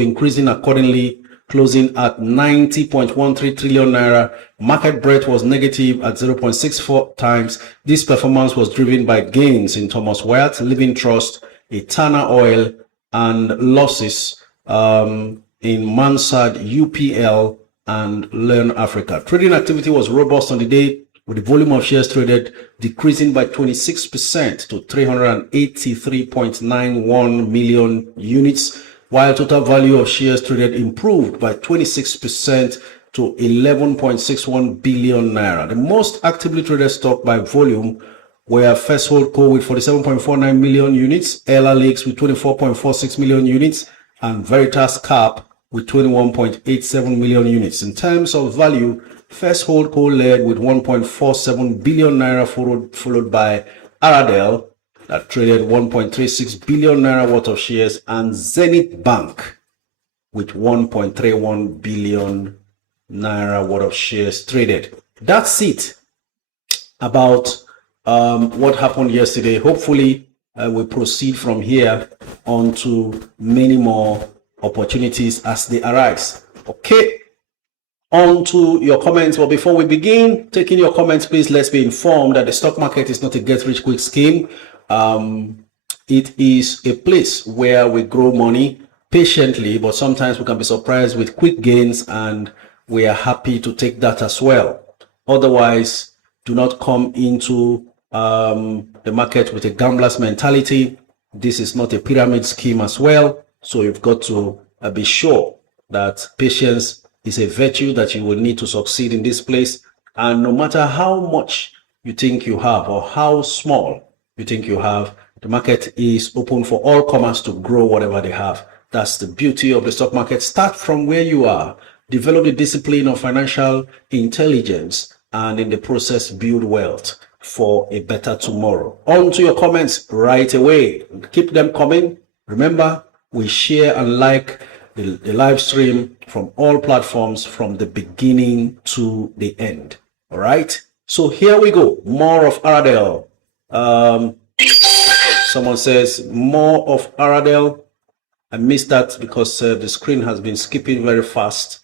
increasing accordingly, closing at 90.13 trillion naira. Market breadth was negative at 0.64 times. This performance was driven by gains in Thomas Wyatt, Living Trust, Etana Oil, and losses in Mansard, UPL, and Learn Africa. Trading activity was robust on the day, with the volume of shares traded decreasing by 26% to 383.91 million units, while total value of shares traded improved by 26% to 11.61 billion naira. The most actively traded stock by volume were First Holdco with 47.49 million units, Ella Lakes with 24.46 million units, and Veritas Cap with 21.87 million units. In terms of value, First Holdco led with 1.47 billion naira, followed by Aradel that traded 1.36 billion naira worth of shares, and Zenit Bank with 1.31 billion naira worth of shares traded. That's it about what happened yesterday. Hopefully, we'll proceed from here on to many more opportunities as they arise. Okay. On to your comments. But before we begin taking your comments, please let's be informed that the stock market is not a get-rich-quick scheme. It is a place where we grow money patiently, but sometimes we can be surprised with quick gains, and we are happy to take that as well. Otherwise, do not come into the market with a gambler's mentality. This is not a pyramid scheme as well. So you've got to be sure that patience is a virtue that you will need to succeed in this place. And no matter how much you think you have or how small you think you have, the market is open for all comers to grow whatever they have. That's the beauty of the stock market. Start from where you are, develop the discipline of financial intelligence, and in the process build wealth for a better tomorrow. On to your comments right away. Keep them coming. Remember, we share and like the live stream from all platforms from the beginning to the end. All right. So here we go. More of Aradel. Someone says more of Aradel. I missed that because the screen has been skipping very fast.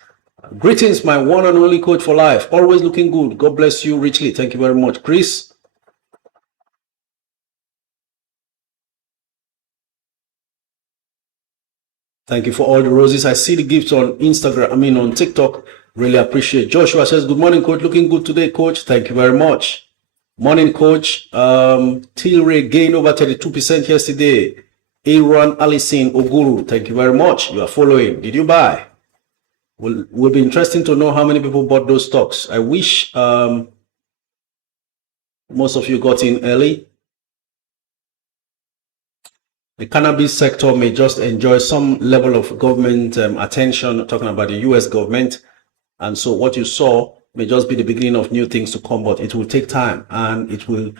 Greetings, my one and only coach for life. Always looking good. God bless you richly. Thank you very much, Chris. Thank you for all the roses. I see the gifts on Instagram, on TikTok. Really appreciate. Joshua says, good morning, coach. Looking good today, coach. Thank you very much. Morning, coach. Tilray gained over 32% yesterday. Aaron Allison Oguru, thank you very much. You are following. Did you buy? Will be interesting to know how many people bought those stocks. I wish most of you got in early. The cannabis sector may just enjoy some level of government attention, talking about the US government. And so what you saw may just be the beginning of new things to come, but it will take time, and it will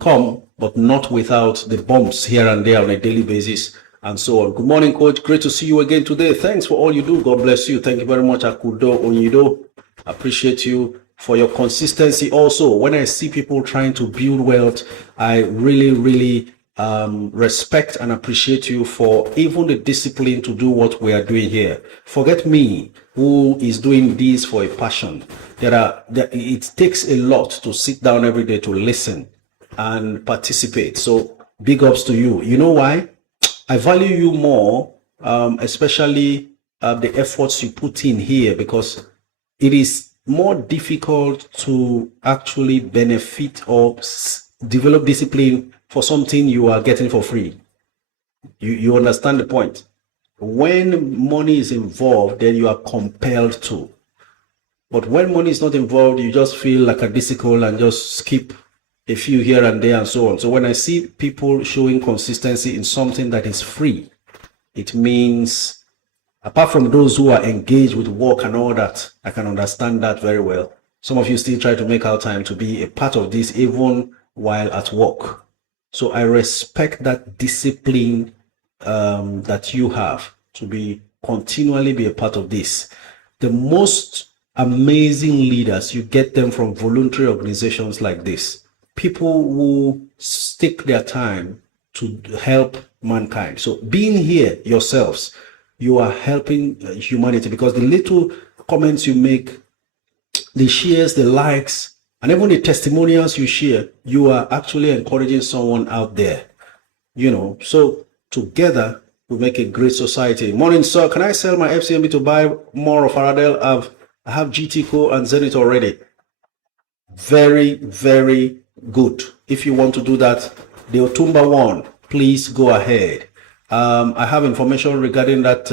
come, but not without the bumps here and there on a daily basis and so on. Good morning, coach. Great to see you again today. Thanks for all you do. God bless you. Thank you very much, Akudo Onyido. Appreciate you for your consistency. Also, when I see people trying to build wealth, I really respect and appreciate you for even the discipline to do what we are doing here. Forget me, who is doing this for a passion. It takes a lot to sit down every day to listen and participate. So big ups to you. You know why? I value you more, especially the efforts you put in here, because it is more difficult to actually benefit or develop discipline for something you are getting for free. You understand the point? When money is involved, then you are compelled to. But when money is not involved, you just feel like a bicycle and just skip a few here and there and so on. So when I see people showing consistency in something that is free, it means, apart from those who are engaged with work and all that, I can understand that very well. Some of you still try to make out time to be a part of this even while at work. So I respect that discipline that you have to continually be a part of this. The most amazing leaders, you get them from voluntary organizations like this. People who stick their time to help mankind. So being here yourselves, you are helping humanity, because the little comments you make, the shares, the likes, and even the testimonials you share, you are actually encouraging someone out there, you know. So together we make a great society. Morning, sir. Can I sell my FCMB to buy more of Aradel? I have GTCO and Zenit already. Very, very good. If you want to do that, the Otumba one, please go ahead. I have information regarding that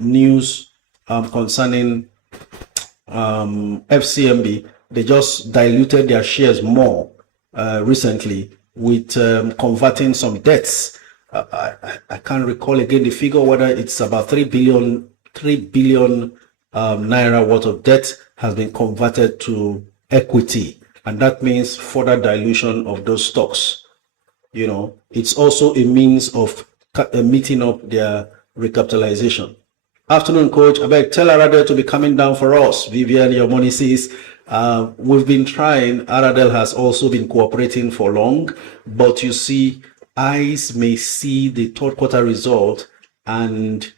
news concerning FCMB. They just diluted their shares more recently with converting some debts. I can't recall again the figure, whether it's about 3 billion naira worth of debt has been converted to equity, and that means further dilution of those stocks. You know, it's also a means of meeting up their recapitalization. Afternoon, coach. I beg tell Aradel to be coming down for us. Vivian, your money says we've been trying. Aradel has also been cooperating for long, but you see, eyes may see the third quarter result and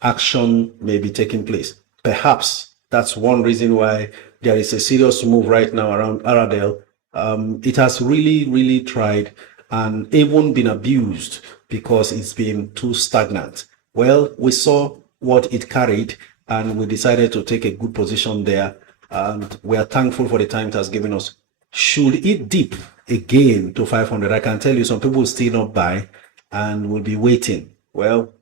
action may be taking place. Perhaps that's one reason why there is a serious move right now around Aradel. It has really tried and even been abused because it's been too stagnant. Well, we saw what it carried and we decided to take a good position there, and we are thankful for the time it has given us. Should it dip again to 500, I can tell you some people will still not buy and will be waiting. Well,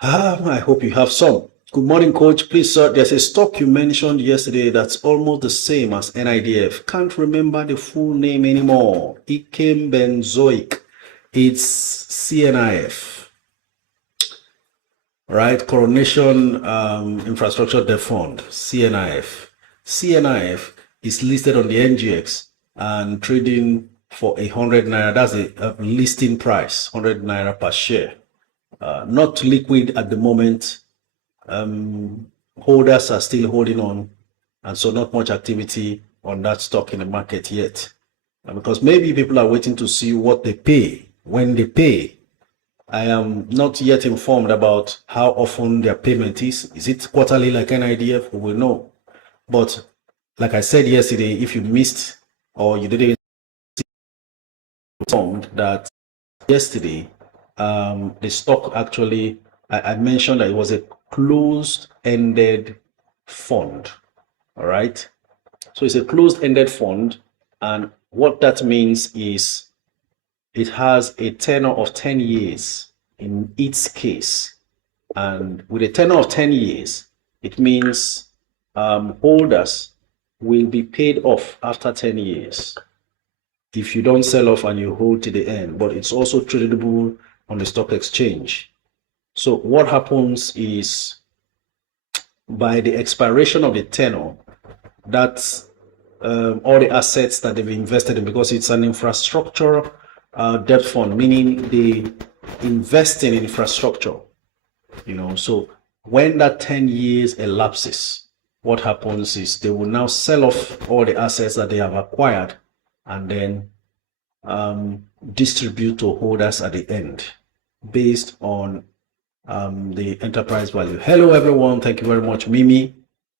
I hope you have some. Good morning, coach. Please, sir, there's a stock you mentioned yesterday that's almost the same as NIDF. Can't remember the full name anymore. Ikem Benzoic. It's CNIF. Right? Coronation Infrastructure Debt Fund, CNIF. CNIF is listed on the NGX and trading for 100 naira. That's a listing price, 100 naira per share. Not liquid at the moment. Holders are still holding on, and so not much activity on that stock in the market yet, because maybe people are waiting to see what they pay when they pay. I am not yet informed about how often their payment is. Is it quarterly like NIDF? We will know. But like I said yesterday, if you missed or you didn't informed that yesterday the stock actually, I mentioned that it was a closed-ended fund. All right, so it's a closed-ended fund, and what that means is it has a tenor of 10 years in its case, and with a tenor of 10 years, it means holders will be paid off after 10 years if you don't sell off and you hold to the end. But it's also tradable on the stock exchange. So what happens is, by the expiration of the tenor, that's all the assets that they've invested in, because it's an infrastructure debt fund, meaning they invest in infrastructure, you know. So when that 10 years elapses, what happens is they will now sell off all the assets that they have acquired and then distribute to holders at the end based on the enterprise value. Hello everyone, thank you very much. Mimi,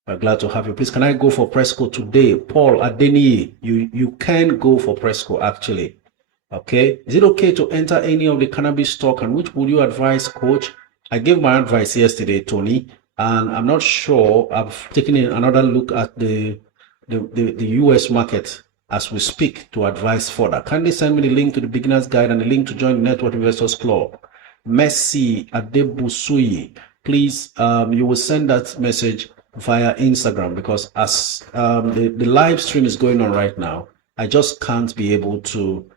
I'm glad to have you. Please, can I go for Presco today? Paul Adeni, you can go for Presco actually. Okay, is it okay to enter any of the cannabis stock, and which would you advise, coach? I gave my advice yesterday, Tony, and I'm not sure. I've taken another look at the US market as we speak to advise further. Kindly send me the link to the beginner's guide and the link to join the Network Investors Club. Messi Adebusui, please, you will send that message via Instagram, because as the live stream is going on right now, I just can't be able to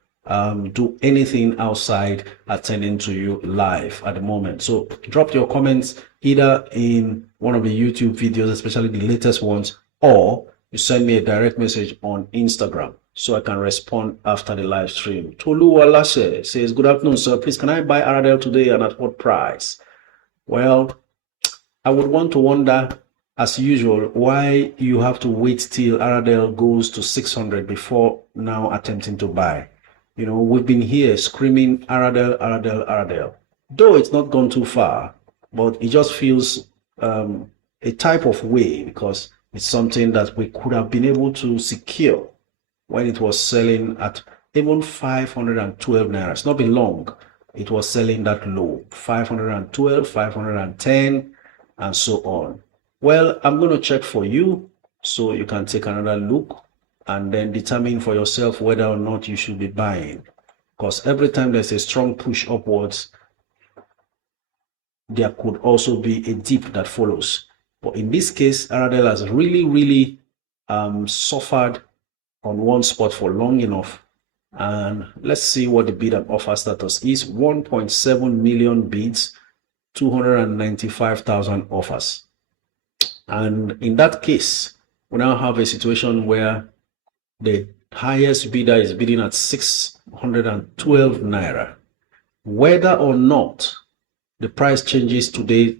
do anything outside attending to you live at the moment. So drop your comments either in one of the YouTube videos, especially the latest ones, or you send me a direct message on Instagram so I can respond after the live stream. Tolu Walashe says, good afternoon, sir. Please, can I buy Aradel today and at what price? Well, I would want to wonder, as usual, why you have to wait till Aradel goes to 600 before now attempting to buy. You know, we've been here screaming Aradel, Aradel, Aradel. Though it's not gone too far, but it just feels a type of way because it's something that we could have been able to secure when it was selling at even 512 naira. It's not been long. It was selling that low, 512, 510, and so on. Well, I'm going to check for you so you can take another look and then determine for yourself whether or not you should be buying. Because every time there's a strong push upwards, there could also be a dip that follows. But in this case, Aradel has really suffered on one spot for long enough. And let's see what the bid and offer status is. 1.7 million bids, 295,000 offers. And in that case, we now have a situation where the highest bidder is bidding at 612 naira. Whether or not the price changes today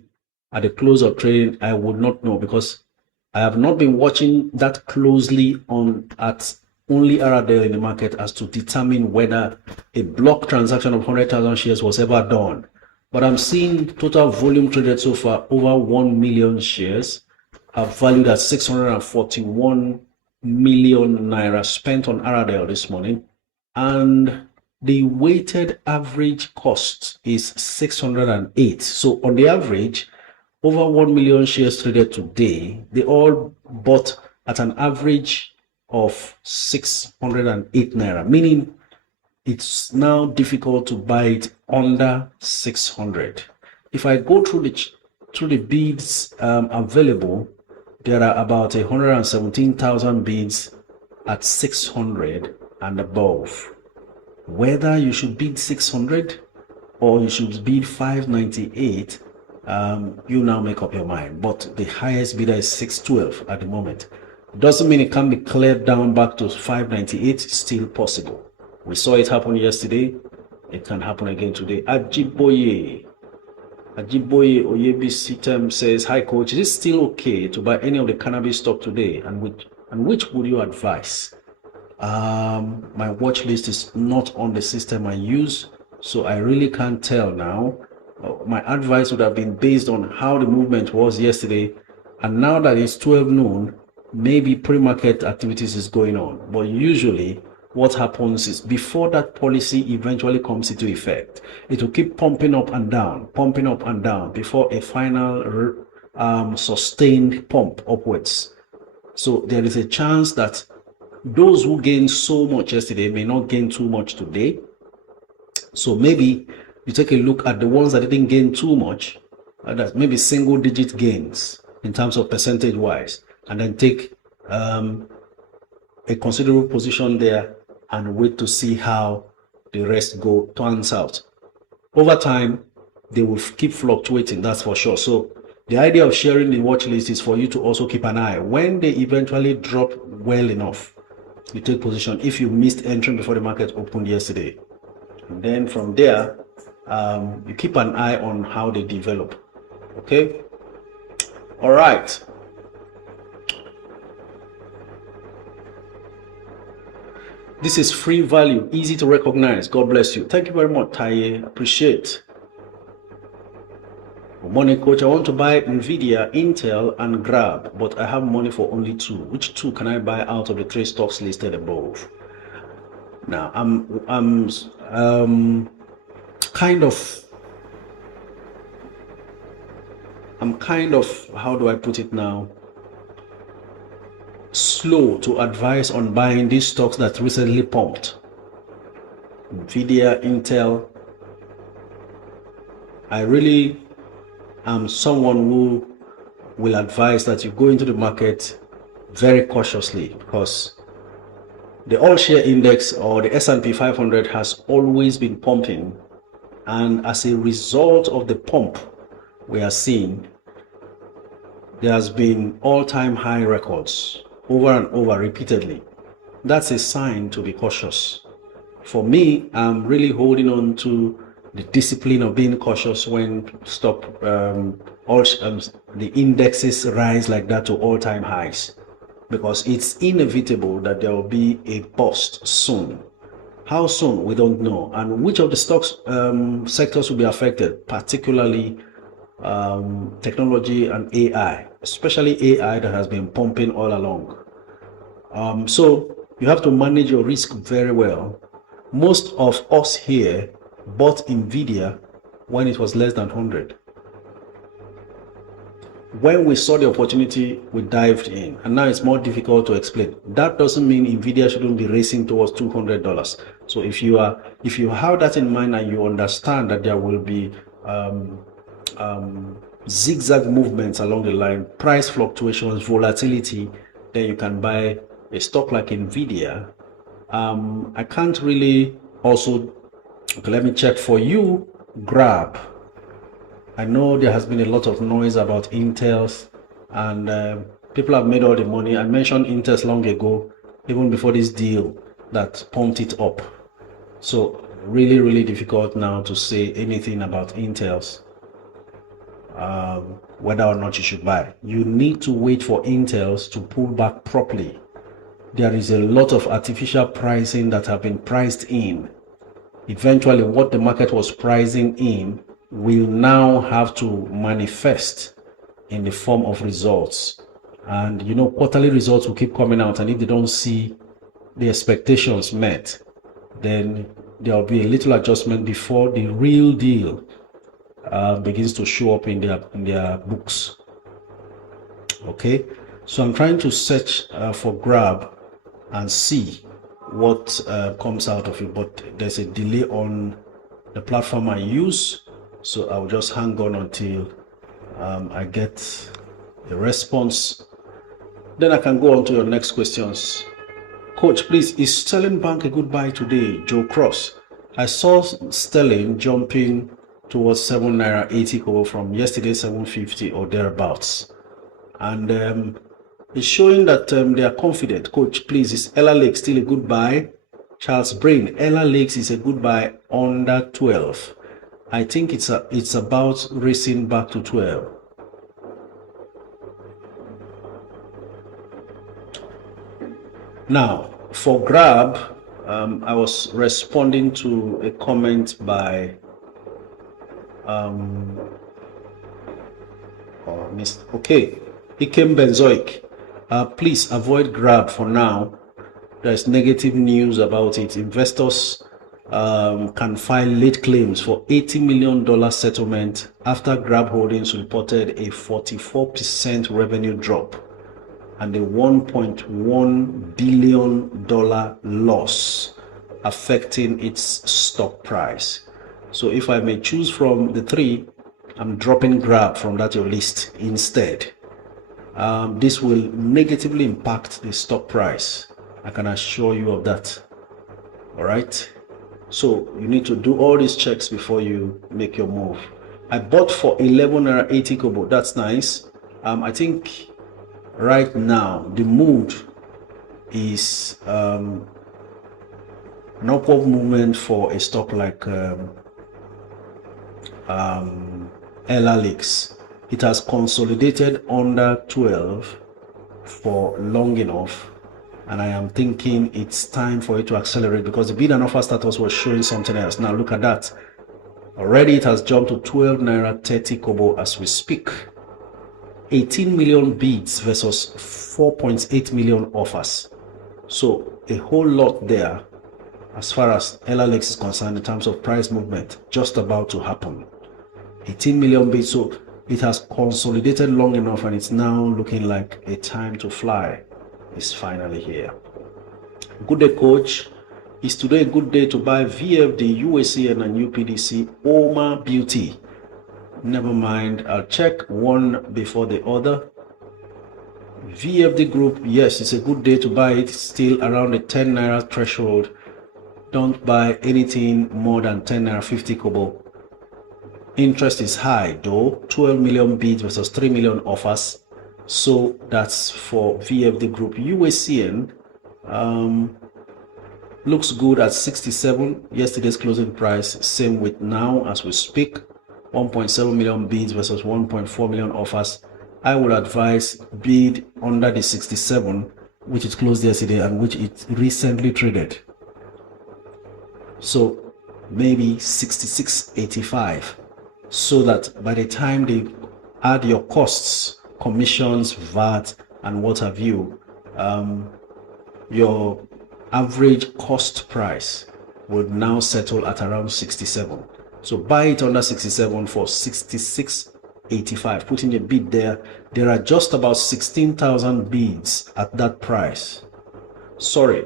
at the close of trading, I would not know because I have not been watching that closely at only Aradel in the market as to determine whether a block transaction of 100,000 shares was ever done. But I'm seeing total volume traded so far over 1 million shares are valued at 641 million naira spent on Aradel this morning. And the weighted average cost is 608. So on the average, over 1 million shares traded today, they all bought at an average of 608 naira, meaning it's now difficult to buy it under 600. If I go through the bids available, there are about 117,000 bids at 600 and above. Whether you should bid 600 or you should bid 598, you now make up your mind. But the highest bidder is 612 at the moment. Doesn't mean it can be cleared down back to 598. It's still possible. We saw it happen yesterday. It can happen again today. Ajiboye Oyebi Sitem says, "Hi coach, is it still okay to buy any of the cannabis stock today? And which would you advise?" My watch list is not on the system I use, so I really can't tell now. My advice would have been based on how the movement was yesterday, and now that it's 12 noon, maybe pre-market activities is going on. But usually what happens is before that policy eventually comes into effect, it will keep pumping up and down before a final sustained pump upwards. So there is a chance that those who gained so much yesterday may not gain too much today. So maybe you take a look at the ones that didn't gain too much, that's maybe single digit gains in terms of percentage wise, and then take a considerable position there and wait to see how the rest turns out. Over time, they will keep fluctuating, that's for sure. So the idea of sharing the watch list is for you to also keep an eye. When they eventually drop well enough, you take position if you missed entering before the market opened yesterday. And then from there, you keep an eye on how they develop. Okay? All right. This is free value, easy to recognize. God bless you. Thank you very much, Taye. Appreciate. Good morning, coach. I want to buy Nvidia, Intel, and Grab, but I have money for only two. Which two can I buy out of the three stocks listed above? Now, I'm kind of, how do I put it now? Slow to advise on buying these stocks that recently pumped. Nvidia, Intel. I really am someone who will advise that you go into the market very cautiously, because the all share index or the S&P 500 has always been pumping, and as a result of the pump we are seeing, there has been all-time high records over and over repeatedly. That's a sign to be cautious. For me, I'm really holding on to the discipline of being cautious when the indexes rise like that to all-time highs, because it's inevitable that there will be a bust soon. How soon? We don't know. And which of the stocks sectors will be affected, particularly technology and AI, especially AI that has been pumping all along. So you have to manage your risk very well. Most of us here bought Nvidia when it was less than 100. When we saw the opportunity, we dived in, and now it's more difficult to explain. That doesn't mean Nvidia shouldn't be racing towards $200. So if you have that in mind and you understand that there will be zigzag movements along the line, price fluctuations, volatility, then you can buy a stock like Nvidia. I can't really also, okay, let me check for you. Grab. I know there has been a lot of noise about Intel, and people have made all the money. I mentioned Intel long ago, even before this deal that pumped it up. So really, really difficult now to say anything about Intel, whether or not you should buy. You need to wait for Intel to pull back properly. There is a lot of artificial pricing that have been priced in. Eventually, what the market was pricing in will now have to manifest in the form of results. And you know, quarterly results will keep coming out, and if they don't see the expectations met, then there will be a little adjustment before the real deal begins to show up in their books. Okay, so I'm trying to search for Grab and see what comes out of it, but there's a delay on the platform I use, so I'll just hang on until I get a response. Then I can go on to your next questions. Coach, please, is Sterling Bank a good buy today? Joe Cross. I saw Sterling jumping towards 7 naira 80 kobo from yesterday 750 or thereabouts, and it's showing that they are confident. Coach, please, is Ella Lake still a good buy? Charles Brain, Ella Lakes is a good buy under 12. I think it's about racing back to 12. Now, for Grab, I was responding to a comment by Ikem Benzoic. Please avoid Grab for now. There's negative news about it. Investors can file late claims for $80 million settlement after Grab Holdings reported a 44% revenue drop and a $1.1 billion loss affecting its stock price. So if I may choose from the three, I'm dropping Grab from that your list instead. This will negatively impact the stock price. I can assure you of that. All right. So you need to do all these checks before you make your move. I bought for 11 naira 80 kobo. That's nice. I think right now the mood is an upward movement for a stock like Ella Lakes. It has consolidated under 12 for long enough, and I am thinking it's time for it to accelerate because the bid and offer status was showing something else. Now look at that. Already it has jumped to 12 naira 30 kobo as we speak. 18 million bids versus 4.8 million offers. So a whole lot there as far as Ella Lakes is concerned in terms of price movement, just about to happen. 18 million bids. So it has consolidated long enough, and it's now looking like a time to fly is finally here. Good day, coach. Is today a good day to buy VFD, UACN, and UPDC, Oma Beauty? Never mind, I'll check one before the other. VFD Group, yes, it's a good day to buy it. Still around the 10 naira threshold. Don't buy anything more than 10 naira 50 kobo. Interest is high though, 12 million bids versus 3 million offers. So that's for VFD Group. UACN looks good at 67. Yesterday's closing price, same with now as we speak. 1.7 million bids versus 1.4 million offers. I would advise bid under the 67, which it closed yesterday and which it recently traded. So maybe 66.85, so that by the time they add your costs, commissions, VAT, and what have you, your average cost price would now settle at around 67. So buy it under 67 for 66.85. Putting a bid there. There are just about 16,000 bids at that price. Sorry,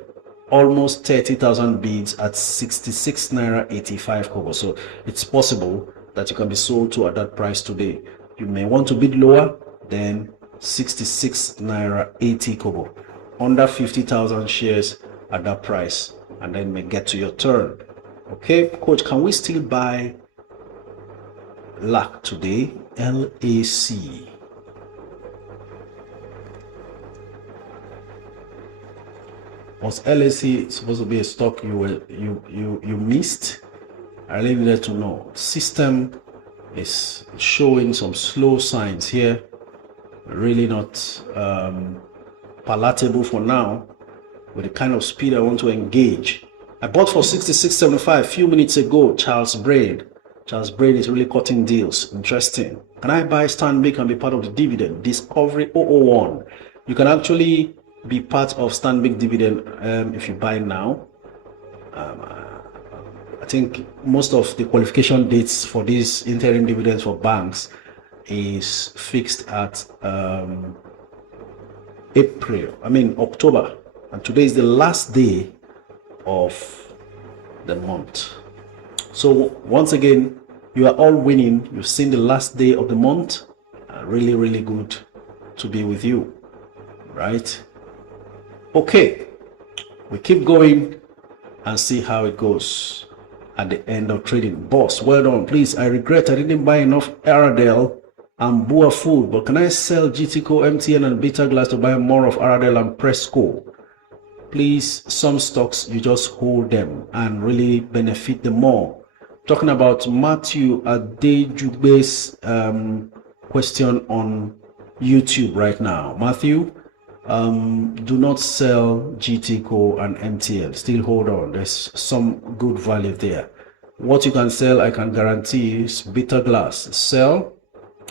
almost 30,000 bids at 66 naira 85 kobo. So it's possible that you can be sold to at that price today. You may want to bid lower, then 66 naira 80 kobo. Under 50,000 shares at that price, and then may get to your turn. Okay, coach, can we still buy LAC today? LAC. Was LAC supposed to be a stock you missed? I really need to know. System is showing some slow signs here. Really not palatable for now with the kind of speed I want to engage. I bought for 66.75 a few minutes ago. Charles Braid is really cutting deals. Interesting. Can I buy Stanbic and be part of the dividend? Discovery 001. You can actually be part of Stanbic dividend if you buy now. I think most of the qualification dates for these interim dividends for banks is fixed at October, and today is the last day of the month. So once again, you are all winning. You've seen the last day of the month. Really, really good to be with you, right? Okay, we keep going and see how it goes at the end of trading. Boss, well done. Please, I regret I didn't buy enough Aradel and Bua Food, but can I sell GTCO, MTN, and Beta Glass to buy more of Aradel and Presco? Please, some stocks you just hold them and really benefit them more. Talking about Matthew Adejube's question on YouTube right now. Matthew, do not sell GTCO and MTN. Still hold on. There's some good value there. What you can sell, I can guarantee, is Beta Glass. Sell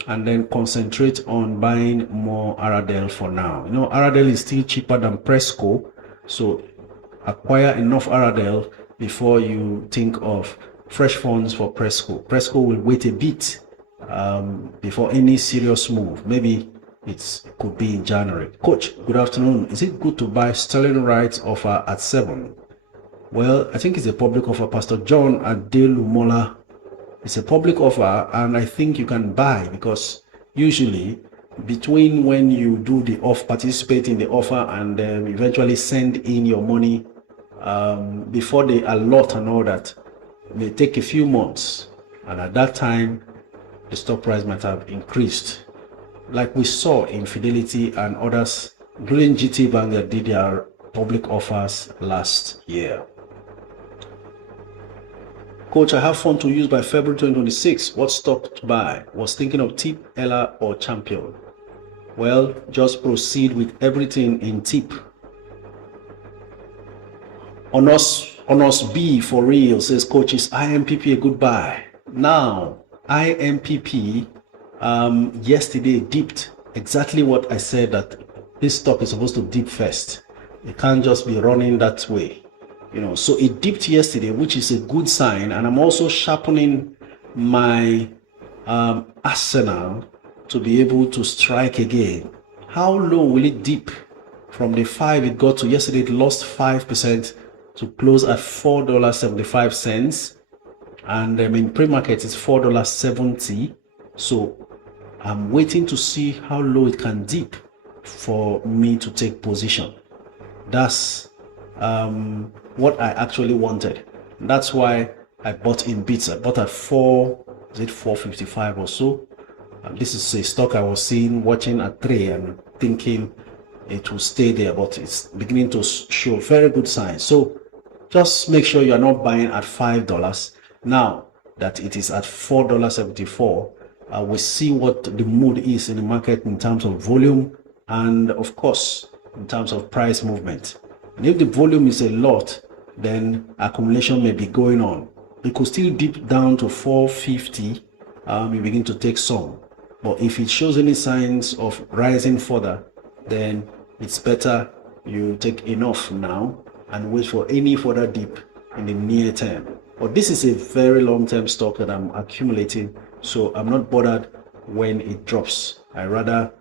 and then concentrate on buying more Aradel for now. You know, Aradel is still cheaper than Presco, so acquire enough Aradel before you think of fresh funds for Presco. Presco will wait a bit before any serious move. Maybe it could be in January. Coach, good afternoon. Is it good to buy Sterling Rights offer at 7? Well, I think it's a public offer. Pastor John Adelumola, it's a public offer, and I think you can buy, because usually between when you do the participate in the offer and eventually send in your money, before they allot and all that, it may take a few months, and at that time the stock price might have increased, like we saw in Fidelity and others, including GT Bank, that did their public offers last year. Coach, I have fund to use by February 2026. What stock to buy? Was thinking of TIP, Ella, or Champion. Well, just proceed with everything in TIP. Honors B for real says, Coach, is IMPP a good buy? Now, IMPP yesterday dipped. Exactly what I said, that this stock is supposed to dip first. It can't just be running that way. You know, so it dipped yesterday, which is a good sign, and I'm also sharpening my arsenal to be able to strike again. How low will it dip? From the 5 it got to yesterday, it lost 5% to close at $4.75, and in pre-market it's $4.70. So I'm waiting to see how low it can dip for me to take position. That's what I actually wanted. That's why I bought in bits. I bought at $4.55 or so. This is a stock I was seeing, watching at 3 and thinking it will stay there, but it's beginning to show very good signs. So just make sure you are not buying at $5 now that it is at $4.74. We see what the mood is in the market in terms of volume and of course in terms of price movement. And if the volume is a lot, then accumulation may be going on. It could still dip down to 450. You begin to take some. But if it shows any signs of rising further, then it's better you take enough now and wait for any further dip in the near term. But this is a very long-term stock that I'm accumulating, so I'm not bothered when it drops. I rather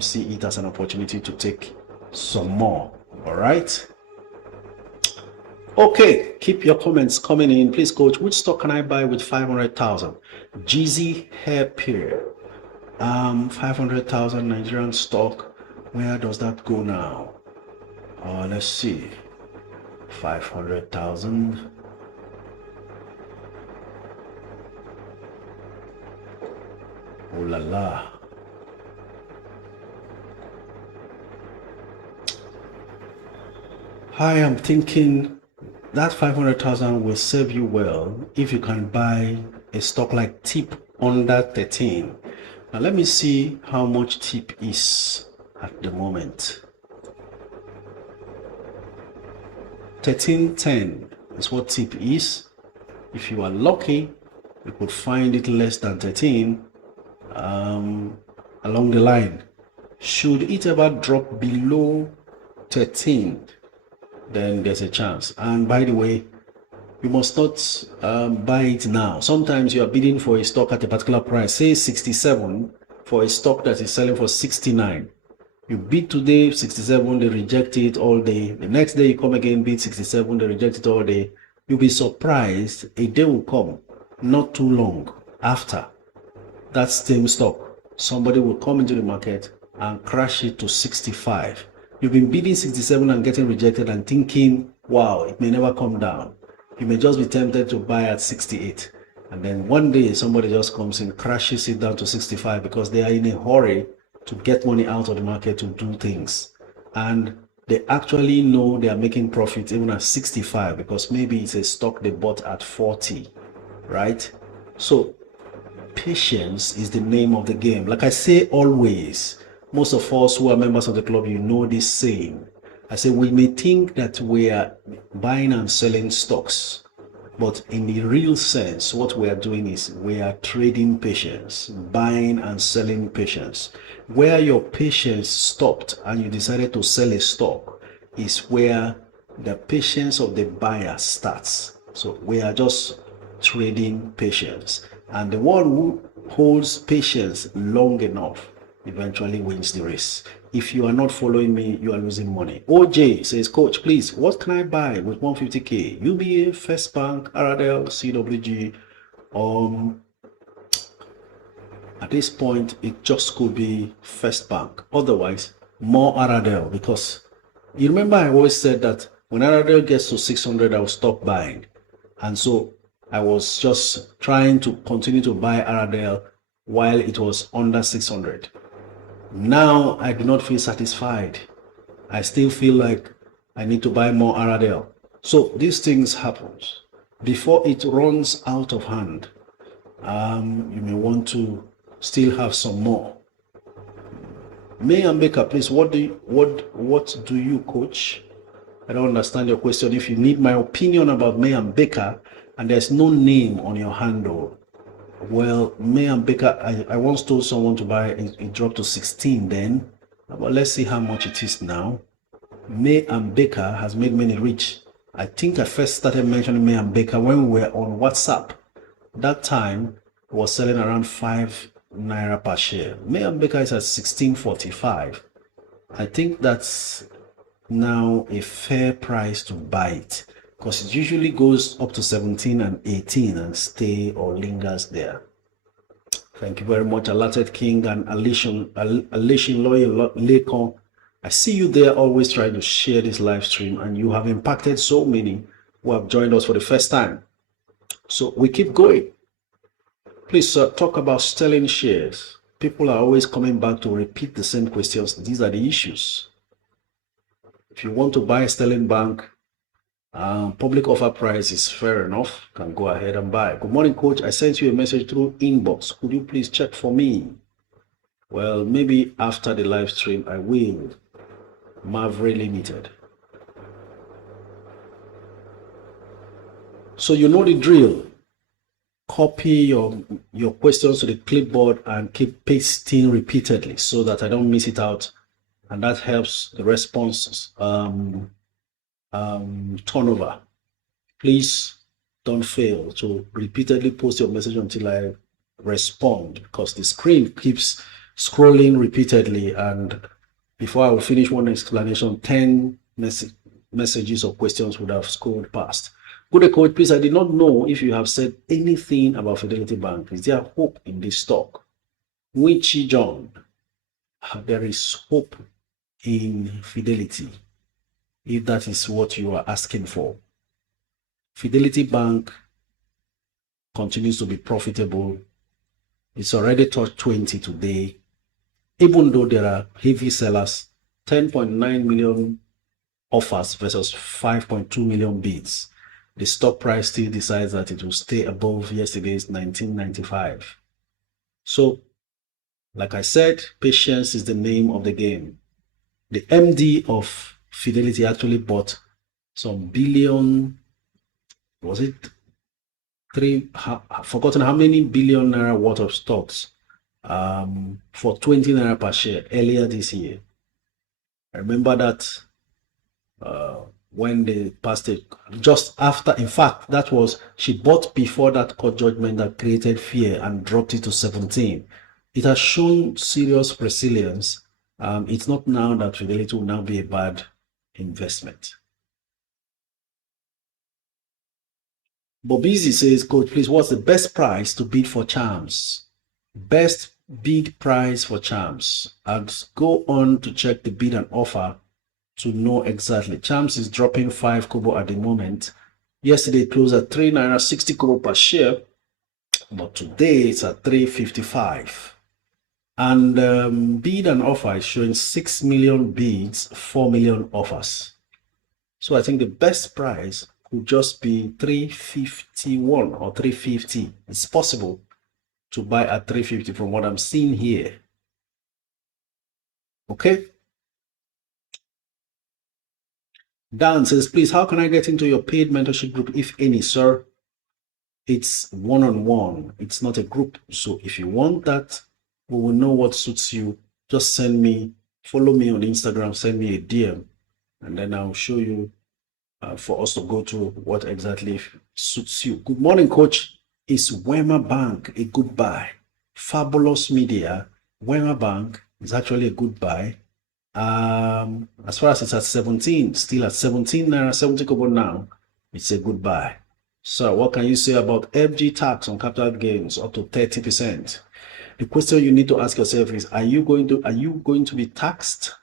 see it as an opportunity to take some more. All right. Okay, keep your comments coming in. Please, coach, which stock can I buy with 500,000? GZ Hair Period. 500,000 Nigerian stock. Where does that go now? Let's see. 500,000. Oh la la. I am thinking that 500,000 will serve you well if you can buy a stock like TIP under 13. Now let me see how much TIP is at the moment. 1310 is what TIP is. If you are lucky, you could find it less than 13 along the line. Should it ever drop below 13, then there's a chance. And by the way, you must not buy it now. Sometimes you are bidding for a stock at a particular price, say 67, for a stock that is selling for 69. You bid today 67, they reject it all day. The next day you come again, bid 67, they reject it all day. You'll be surprised, a day will come not too long after that same stock, somebody will come into the market and crash it to 65. You've been bidding 67 and getting rejected and thinking, wow, it may never come down. You may just be tempted to buy at 68. And then one day somebody just comes in, crashes it down to 65 because they are in a hurry to get money out of the market to do things. And they actually know they are making profit even at 65 because maybe it's a stock they bought at 40, right? So patience is the name of the game. Like I say always, most of us who are members of the club, you know this saying. I say we may think that we are buying and selling stocks, but in the real sense, what we are doing is we are trading patience, buying and selling patience. Where your patience stopped and you decided to sell a stock is where the patience of the buyer starts. So we are just trading patience. And the one who holds patience long enough eventually wins the race. If you are not following me, you are losing money. OJ says, coach, please, what can I buy with 150K? UBA, First Bank, Aradel, CWG. At this point, it just could be First Bank. Otherwise, more Aradel, because you remember I always said that when Aradel gets to 600, I will stop buying. And so I was just trying to continue to buy Aradel while it was under 600. Now I do not feel satisfied. I still feel like I need to buy more Aradel. So these things happen. Before it runs out of hand, you may want to still have some more. May and Baker, please, what do you coach? I don't understand your question. If you need my opinion about May and Baker and there's no name on your handle, well, May and Baker, I once told someone to buy it dropped to 16 then, but let's see how much it is now. May and Baker has made many rich. I think I first started mentioning May and Baker when we were on WhatsApp. That time it was selling around 5 naira per share. May and Baker is at 16.45. I think that's now a fair price to buy it, because it usually goes up to 17 and 18 and stay or lingers there. Thank you very much, Alated King and Alishin Loyal Lekon. I see you there always trying to share this live stream, and you have impacted so many who have joined us for the first time. So we keep going. Please talk about selling shares. People are always coming back to repeat the same questions. These are the issues. If you want to buy Sterling Bank, public offer price is fair enough. Can go ahead and buy. Good morning, coach. I sent you a message through inbox. Could you please check for me? Well, maybe after the live stream, I will. Maverick Limited. So you know the drill. Copy your questions to the clipboard and keep pasting repeatedly so that I don't miss it out, and that helps the response turnover. Please don't fail to repeatedly post your message until I respond, because the screen keeps scrolling repeatedly, and before I will finish one explanation, 10 messages or questions would have scrolled past. Good coach, please, I did not know if you have said anything about Fidelity Bank. Is there hope in this stock? Wichi John, there is hope in Fidelity, if that is what you are asking for. Fidelity Bank continues to be profitable. It's already touched 20 today, even though there are heavy sellers, 10.9 million offers versus 5.2 million bids. The stock price still decides that it will stay above yesterday's 1995. So, like I said, patience is the name of the game. The MD of Fidelity actually bought some billion, was it forgotten how many billion naira worth of stocks for 20 naira per share earlier this year. I remember that when they passed it, just after, in fact, that was, she bought before that court judgment that created fear and dropped it to 17. It has shown serious resilience. It's not now that Fidelity will now be a bad investment. Bobizzi says, Coach, please, what's the best price to bid for charms? Best bid price for charms. I'd go on to check the bid and offer to know exactly. Charms is dropping 5 kobo at the moment. Yesterday it closed at 3 naira 60 kobo per share, but today it's at 355. And bid and offer is showing 6 million bids, 4 million offers. So I think the best price could just be 351 or 350. It's possible to buy at 350 from what I'm seeing here. Okay. Dan says, please, how can I get into your paid mentorship group, if any, sir? It's one-on-one. It's not a group. So if you want that, we will know what suits you. Just send me, follow me on Instagram, send me a DM, and then I'll show you for us to go to what exactly suits you. Good morning, Coach. Is Wema Bank a good buy? Fabulous Media. Wema Bank is actually a good buy. As far as it's at 17, still at 17 naira 70 kobo now, it's a good buy. So what can you say about FG tax on capital gains up to 30%? The question you need to ask yourself is, are you going to be taxed?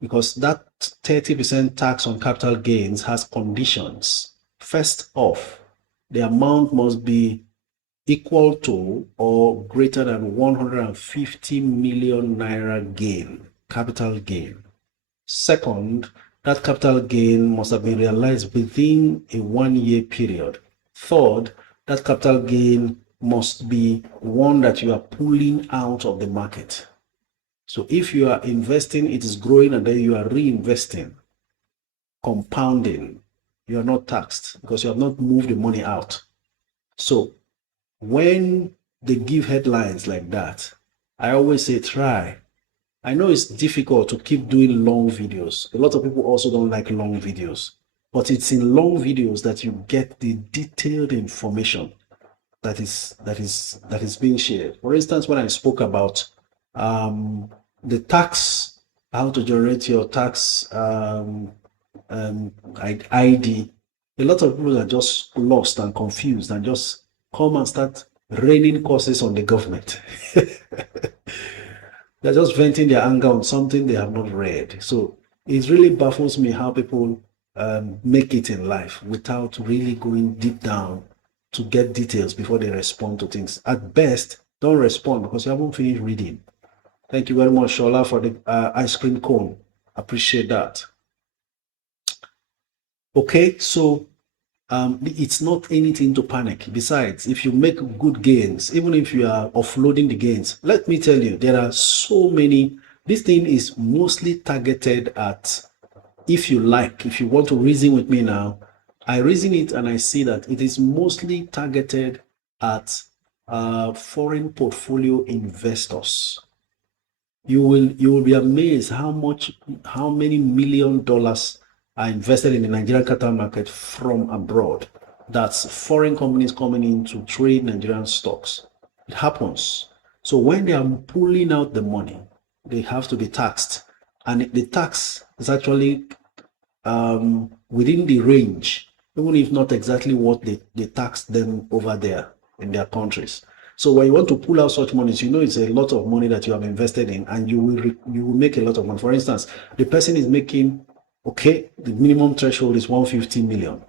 Because that 30% tax on capital gains has conditions. First off, the amount must be equal to or greater than 150 million naira gain, capital gain. Second, that capital gain must have been realized within a 1-year period. Third, that capital gain must be one that you are pulling out of the market. So if you are investing, it is growing, and then you are reinvesting, compounding, you are not taxed because you have not moved the money out. So when they give headlines like that, I always say try. I know it's difficult to keep doing long videos. A lot of people also don't like long videos, but it's in long videos that you get the detailed information that is being shared. For instance, when I spoke about the tax, how to generate your tax ID, a lot of people are just lost and confused and just come and start raining courses on the government. They're just venting their anger on something they have not read. So it really baffles me how people make it in life without really going deep down to get details before they respond to things. At best, don't respond because you haven't finished reading. Thank you very much, Shola, for the ice cream cone. Appreciate that. Okay, so it's not anything to panic. Besides, if you make good gains, even if you are offloading the gains, let me tell you, there are so many. This thing is mostly targeted at, if you want to reason with me now, I reason it and I see that it is mostly targeted at foreign portfolio investors. You will be amazed how many $1 million are invested in the Nigerian capital market from abroad. That's foreign companies coming in to trade Nigerian stocks. It happens. So when they are pulling out the money, they have to be taxed, and the tax is actually within the range, even if not exactly what they tax them over there in their countries. So when you want to pull out such monies, you know it's a lot of money that you have invested in, and you will make a lot of money. For instance, the person is making, okay, the minimum threshold is 150 million,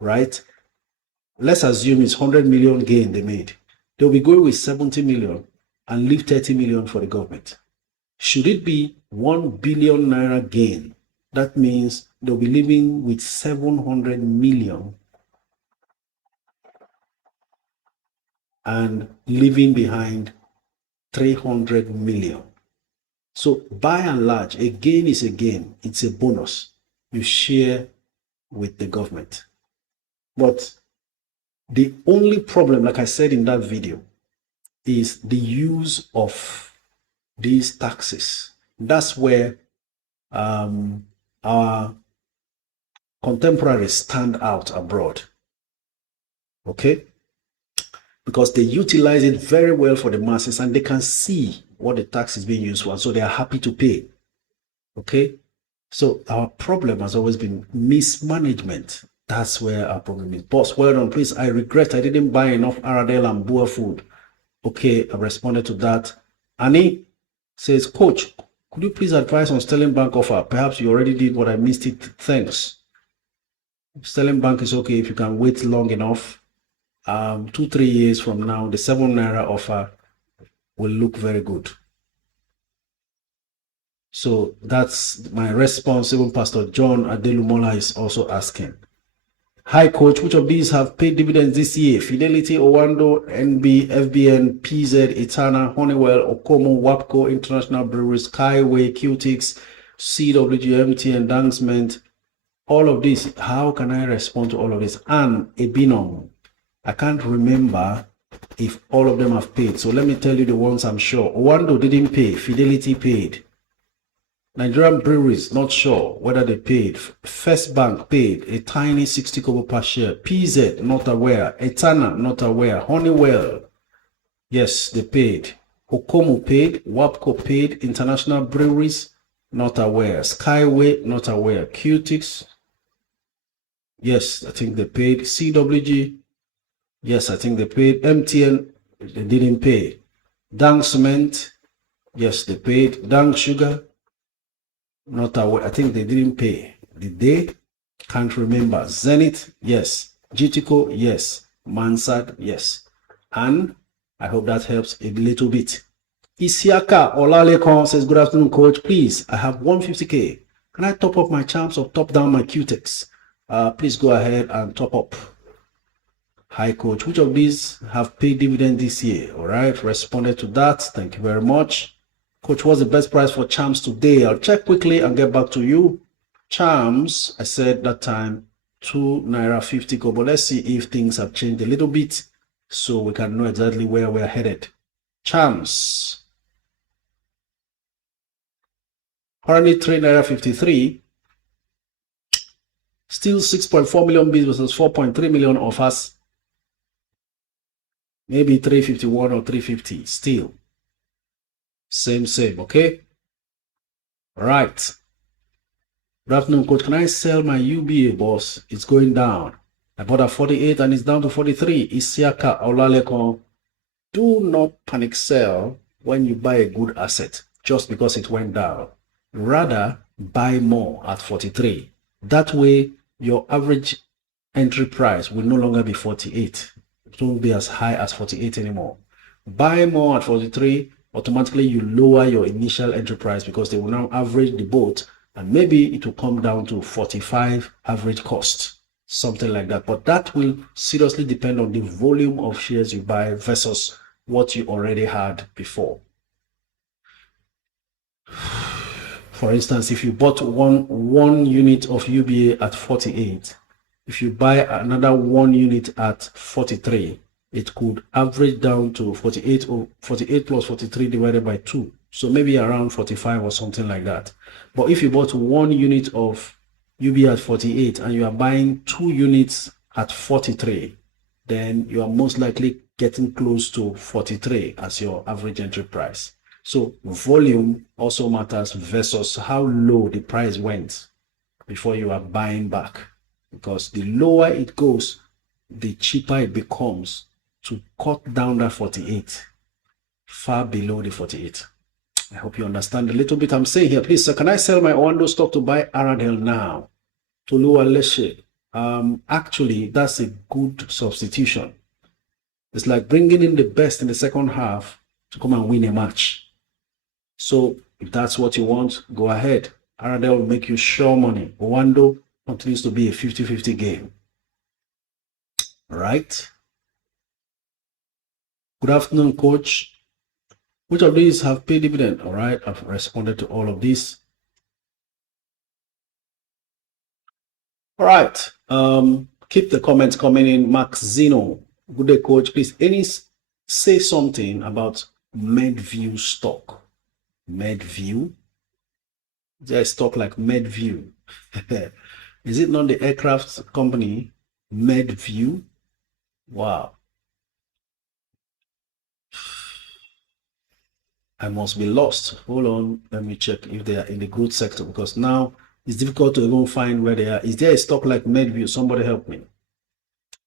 right? Let's assume it's 100 million gain they made. They'll be going with 70 million and leave 30 million for the government. Should it be 1 billion naira gain, that means they'll be living with 700 million and leaving behind 300 million. So by and large, a gain is a gain. It's a bonus you share with the government. But the only problem, like I said in that video, is the use of these taxes. That's where our contemporaries stand out abroad. Okay? Because they utilize it very well for the masses, and they can see what the tax is being used for, so they are happy to pay. Okay? So our problem has always been mismanagement. That's where our problem is. Boss, well done. Please, I regret I didn't buy enough Aradel and Boer food. Okay, I responded to that. Annie says, Coach, could you please advise on Sterling Bank offer? Perhaps you already did, but I missed it. Thanks. Sterling Bank is okay if you can wait long enough. 2-3 years from now, the 7 naira offer will look very good. So that's my response. Even Pastor John Adelumola is also asking. Hi, Coach. Which of these have paid dividends this year? Fidelity, Owando, NB, FBN, PZ, Etana, Honeywell, Okomo, WAPCO, International Breweries, Skyway, QTix, CWG, MTN, Dangote Cement. All of this. How can I respond to all of this? And Ebinom. I can't remember if all of them have paid. So let me tell you the ones I'm sure. Owando didn't pay. Fidelity paid. Nigerian Breweries, not sure whether they paid. First Bank paid a tiny 60 kobo per share. PZ, not aware. Etana, not aware. Honeywell, yes, they paid. Okomo paid. WAPCO paid. International Breweries, not aware. Skyway, not aware. QTix, yes, I think they paid. CWG, yes, I think they paid. MTN, they didn't pay. Dangote Cement, yes, they paid. Dangote Sugar, not aware. I think they didn't pay. Did they? Can't remember. Zenit, yes. GTCO, yes. Mansard, yes. And I hope that helps a little bit. Isiaka Olalekon says, good afternoon, Coach. Please, I have 150K. Can I top up my champs or top down my QTEX? Please go ahead and top up. Hi, Coach. Which of these have paid dividend this year? All right. Responded to that. Thank you very much. Coach, what's the best price for charms today? I'll check quickly and get back to you. Charms, I said that time, 2 naira 50 kobo. Let's see if things have changed a little bit so we can know exactly where we're headed. Charms. Currently 3 naira 53. Still 6.4 million bids versus 4.3 million offers. Maybe 351 or 350. Still. Same, okay? Right. Good afternoon, Coach. Can I sell my UBA, boss? It's going down. I bought at 48 and it's down to 43. Isiaka Olalekon. Do not panic sell when you buy a good asset just because it went down. Rather, buy more at 43. That way, your average entry price will no longer be 48. It won't be as high as 48 anymore. Buy more at 43. Automatically you lower your initial entry price because they will now average the boat, and maybe it will come down to 45 average cost, something like that. But that will seriously depend on the volume of shares you buy versus what you already had before. For instance, if you bought one unit of UBA at 48 if you buy another 1 unit at 43, it could average down to 48, or 48 plus 43 divided by 2. So maybe around 45 or something like that. But if you bought 1 unit of UB at 48 and you are buying 2 units at 43, then you are most likely getting close to 43 as your average entry price. So volume also matters versus how low the price went before you are buying back. Because the lower it goes, the cheaper it becomes to cut down that 48 far below the 48. I hope you understand a little bit I'm saying here. Please, sir, can I sell my Oando stock to buy Aradel now? Toluwa Leshe. Actually, that's a good substitution. It's like bringing in the best in the second half to come and win a match. So if that's what you want, go ahead. Aradel will make you sure money. Oando continues to be a 50-50 game. All right. Good afternoon, coach. Which of these have paid dividend? All right, I've responded to all of these. All right. Keep the comments coming in. Max Zeno, good day, coach. Please, say something about MedView stock. MedView? There's stock like MedView. Is it not the aircraft company MedView? Wow. I must be lost. Hold on, let me check if they are in the growth sector, because now it's difficult to even find where they are. Is there a stock like MedView? Somebody help me.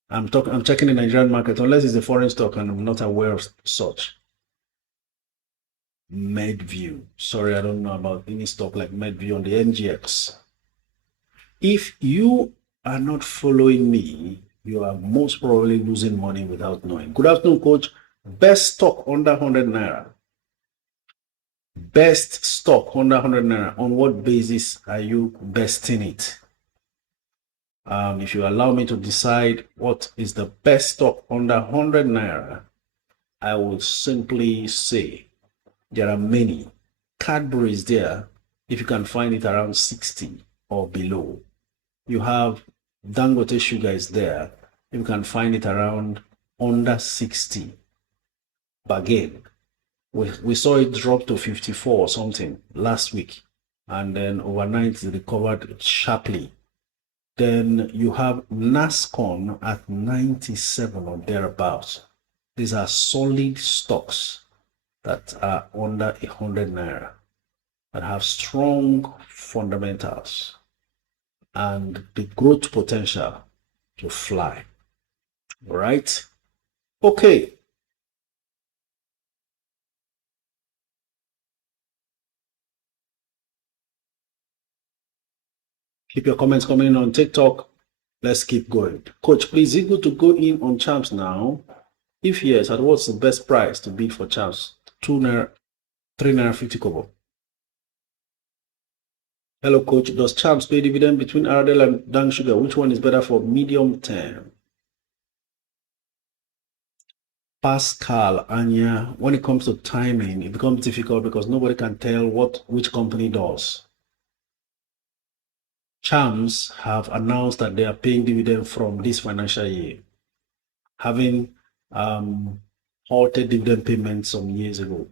I'm checking the Nigerian market, unless it's a foreign stock and I'm not aware of such. MedView. Sorry, I don't know about any stock like MedView on the NGX. If you are not following me, you are most probably losing money without knowing. Good afternoon, coach. Best stock under 100 naira. Best stock under 100 naira. On what basis are you besting it? If you allow me to decide what is the best stock under 100 naira, I will simply say there are many. Cadbury is there if you can find it around 60 or below. You have Dangote Sugar is there if you can find it around under 60. But again, we saw it drop to 54 or something last week, and then overnight it recovered sharply. Then you have NASCON at 97 or thereabouts. These are solid stocks that are under 100 naira, that have strong fundamentals and the growth potential to fly. All right? Okay. Keep your comments coming in on TikTok. Let's keep going. Coach, please, is it good to go in on champs now? If yes, at what's the best price to bid for champs? 2 naira, 3 naira 50 kobo. Hello, coach. Does champs pay dividend between Aradel and Dang Sugar? Which one is better for medium term? Pascal, Anya, when it comes to timing, it becomes difficult because nobody can tell which company does. Chams have announced that they are paying dividend from this financial year, having halted dividend payments some years ago.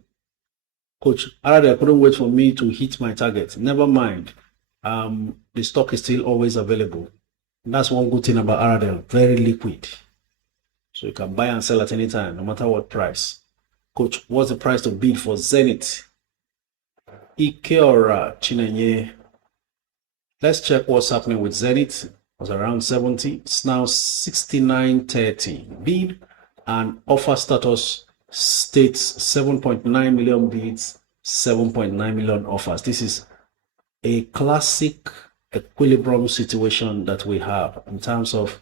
Coach, I couldn't wait for me to hit my target. Never mind. The stock is still always available. That's one good thing about Aradel, very liquid. So you can buy and sell at any time, no matter what price. Coach, what's the price to bid for Zenit? Ikeora Chinenye. Let's check what's happening with Zenit. It was around 70. It's now 69.30. Bid and offer status states 7.9 million bids, 7.9 million offers. This is a classic equilibrium situation that we have in terms of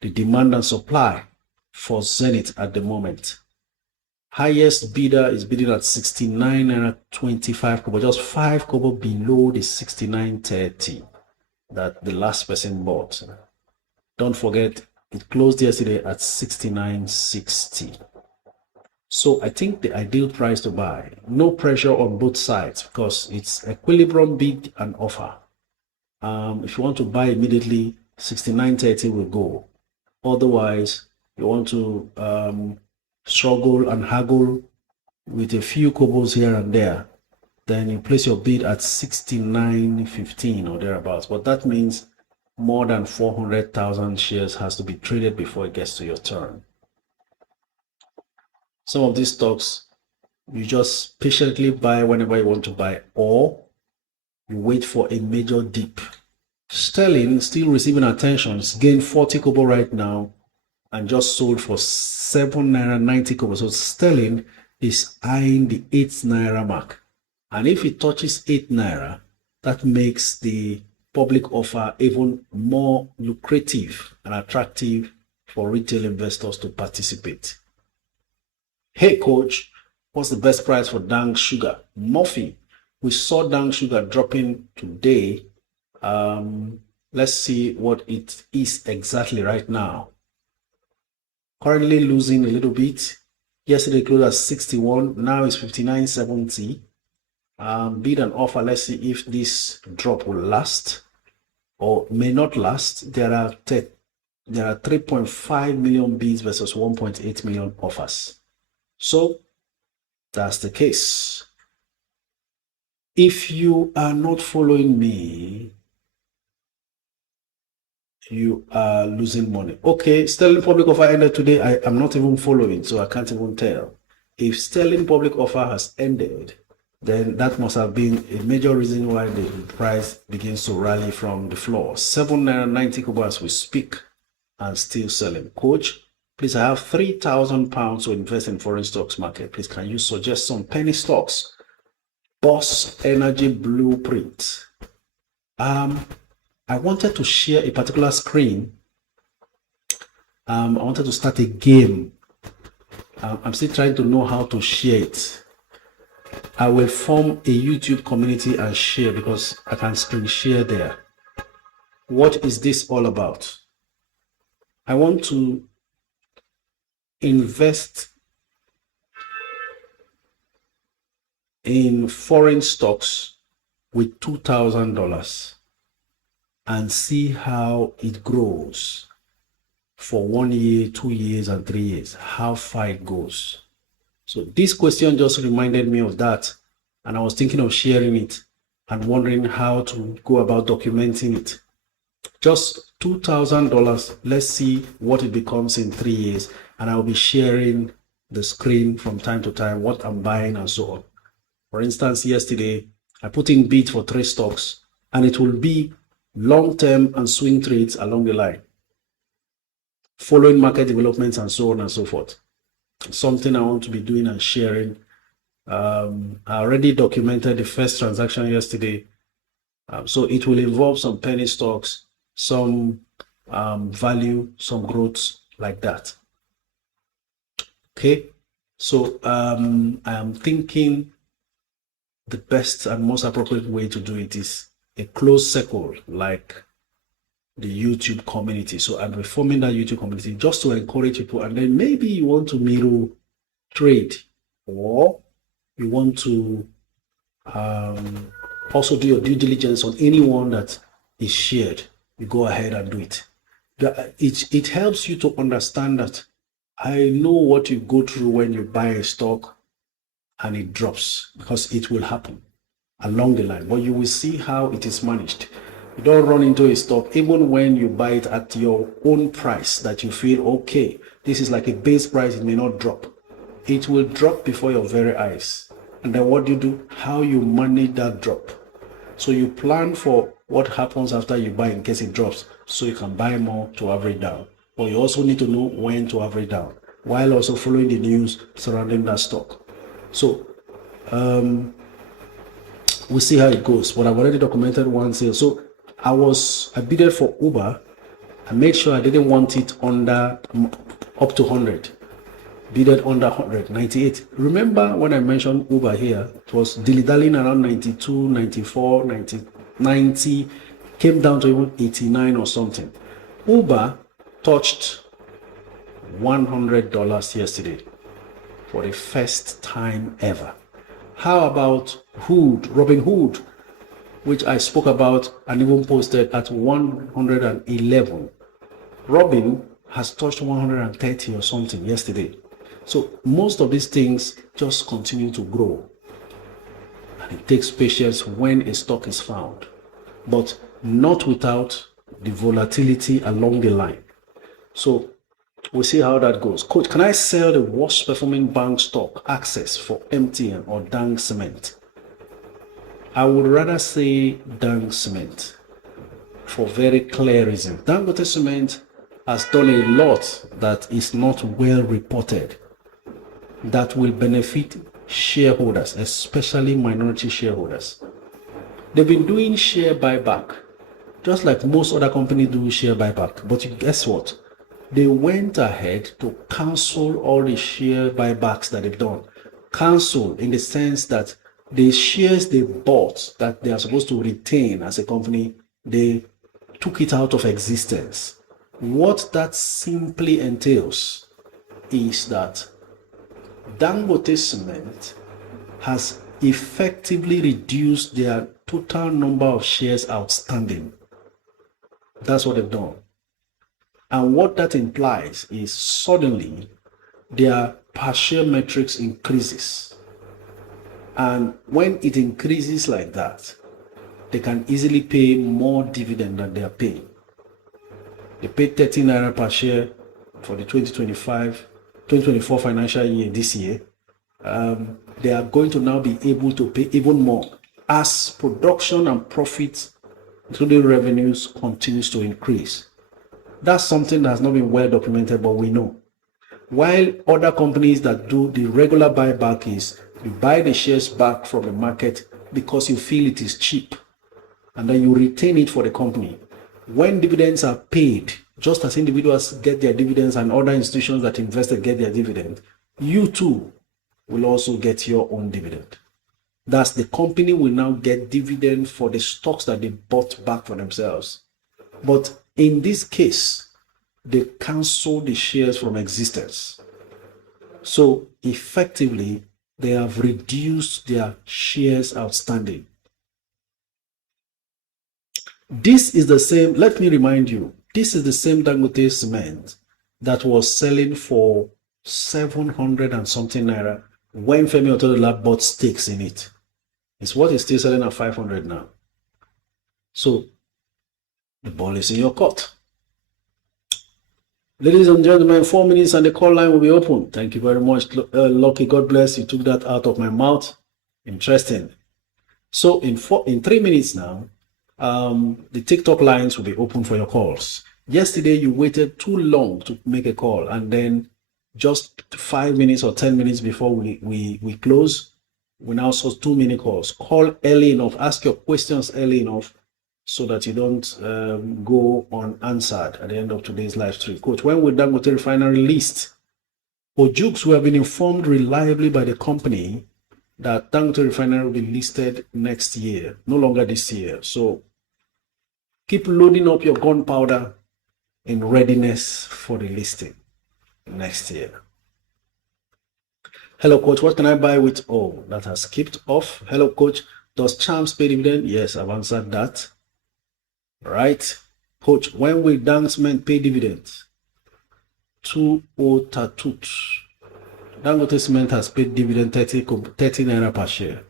the demand and supply for Zenit at the moment. Highest bidder is bidding at 69.25 kobo, just 5 kobo below the 69.30 that the last person bought. Don't forget, it closed yesterday at 69.60. So I think the ideal price to buy, no pressure on both sides because it's equilibrium bid and offer. If you want to buy immediately, 69.30 will go. Otherwise, you want to struggle and haggle with a few kobos here and there, then you place your bid at 69.15 or thereabouts. But that means more than 400,000 shares has to be traded before it gets to your turn. Some of these stocks, you just patiently buy whenever you want to buy, or you wait for a major dip. Sterling still receiving attention. It's gained 40 kobo right now and just sold for 7 naira 90 kobo. So sterling is eyeing the 8 naira mark. And if it touches 8 naira, that makes the public offer even more lucrative and attractive for retail investors to participate. Hey coach, what's the best price for Dang Sugar? Murphy, we saw Dang Sugar dropping today. Let's see what it is exactly right now. Currently losing a little bit. Yesterday closed at 61, now it's 59.70. Bid and offer. Let's see if this drop will last or may not last. There are 3.5 million bids versus 1.8 million offers. So that's the case. If you are not following me, you are losing money. Okay, sterling public offer ended today. I am not even following, so I can't even tell. If sterling public offer has ended, then that must have been a major reason why the price begins to rally from the floor. 7 naira 90 kobo as we speak, and still selling. Coach, please, I have 3,000 pounds to invest in foreign stocks market. Please, can you suggest some penny stocks? Boss Energy Blueprint. I wanted to share a particular screen. I wanted to start a game. I'm still trying to know how to share it. I will form a YouTube community and share because I can screen share there. What is this all about? I want to invest in foreign stocks with $2,000 and see how it grows for 1 year, 2 years, and 3 years, how far it goes. So this question just reminded me of that, and I was thinking of sharing it and wondering how to go about documenting it. Just $2,000. Let's see what it becomes in 3 years, and I'll be sharing the screen from time to time, what I'm buying and so on. For instance, yesterday I put in bid for 3 stocks, and it will be long-term and swing trades along the line, following market developments and so on and so forth. Something I want to be doing and sharing. I already documented the first transaction yesterday. So it will involve some penny stocks, some value, some growth, like that. Okay, so I am thinking the best and most appropriate way to do it is a closed circle like the YouTube community. So I'm reforming that YouTube community just to encourage people, and then maybe you want to mirror trade, or you want to also do your due diligence on anyone that is shared. You go ahead and do it. It helps you to understand that I know what you go through when you buy a stock and it drops, because it will happen along the line, but you will see how it is managed. You don't run into a stock even when you buy it at your own price that you feel okay, this is like a base price, it may not drop. It will drop before your very eyes. And then what do you do? How you manage that drop. So you plan for what happens after you buy in case it drops, so you can buy more to average down. But you also need to know when to average down, while also following the news surrounding that stock. So we'll see how it goes, but I've already documented one sale. So I bidded for Uber. I made sure I didn't want it under up to 100. Bidded under 100, 98. Remember when I mentioned Uber here, it was dilly-dallying around 92, 94, 90, came down to even 89 or something. Uber touched $100 yesterday for the first time ever. How about Robin Hood? which I spoke about and even posted at 111. Robin has touched 130 or something yesterday. So most of these things just continue to grow. And it takes patience when a stock is found, but not without the volatility along the line. So we'll see how that goes. Coach, can I sell the worst performing bank stock, Access, for MTN or Dangote Cement? I would rather say Dangote Cement for very clear reasons. Dangote Cement has done a lot that is not well reported that will benefit shareholders, especially minority shareholders. They've been doing share buyback, just like most other companies do share buyback. But guess what? They went ahead to cancel all the share buybacks that they've done. Cancel in the sense that the shares they bought that they are supposed to retain as a company, they took it out of existence. What that simply entails is that Dangote Cement has effectively reduced their total number of shares outstanding. That's what they've done. And what that implies is suddenly their per share metrics increases. And when it increases like that, they can easily pay more dividend than they are paying. They paid 13 naira per share for the 2024 financial year this year. They are going to now be able to pay even more as production and profits, including revenues, continues to increase. That's something that has not been well documented, but we know. While other companies that do the regular buyback is you buy the shares back from the market because you feel it is cheap, and then you retain it for the company. When dividends are paid, just as individuals get their dividends and other institutions that invested get their dividend, you too will also get your own dividend. Thus, the company will now get dividend for the stocks that they bought back for themselves. But in this case, they cancel the shares from existence. So effectively, they have reduced their shares outstanding. This is the same, let me remind you, this is the same Dangote Cement that was selling for 700 and something naira when Femi Otedola bought stakes in it. It's what is still selling at 500 now. So the ball is in your court. Ladies and gentlemen, 4 minutes and the call line will be open. Thank you very much, Lucky. God bless. You took that out of my mouth. Interesting. So in 3 minutes now, the TikTok lines will be open for your calls. Yesterday, you waited too long to make a call, and then just 5 minutes or 10 minutes before we close, we now saw 2 minute calls. Call early enough, ask your questions early enough so that you don't go unanswered at the end of today's live stream. Coach, when will Dangote Refinery list? For Jukes, who have been informed reliably by the company that Dangote Refinery will be listed next year, no longer this year. So keep loading up your gunpowder in readiness for the listing next year. Hello, Coach. What can I buy with? Oh, that has skipped off. Hello, Coach. Does Champs pay dividend? Yes, I've answered that. Right. Coach, when will Dangote Cement pay dividends? 2032. Dangote Cement has paid dividend 30 naira per share.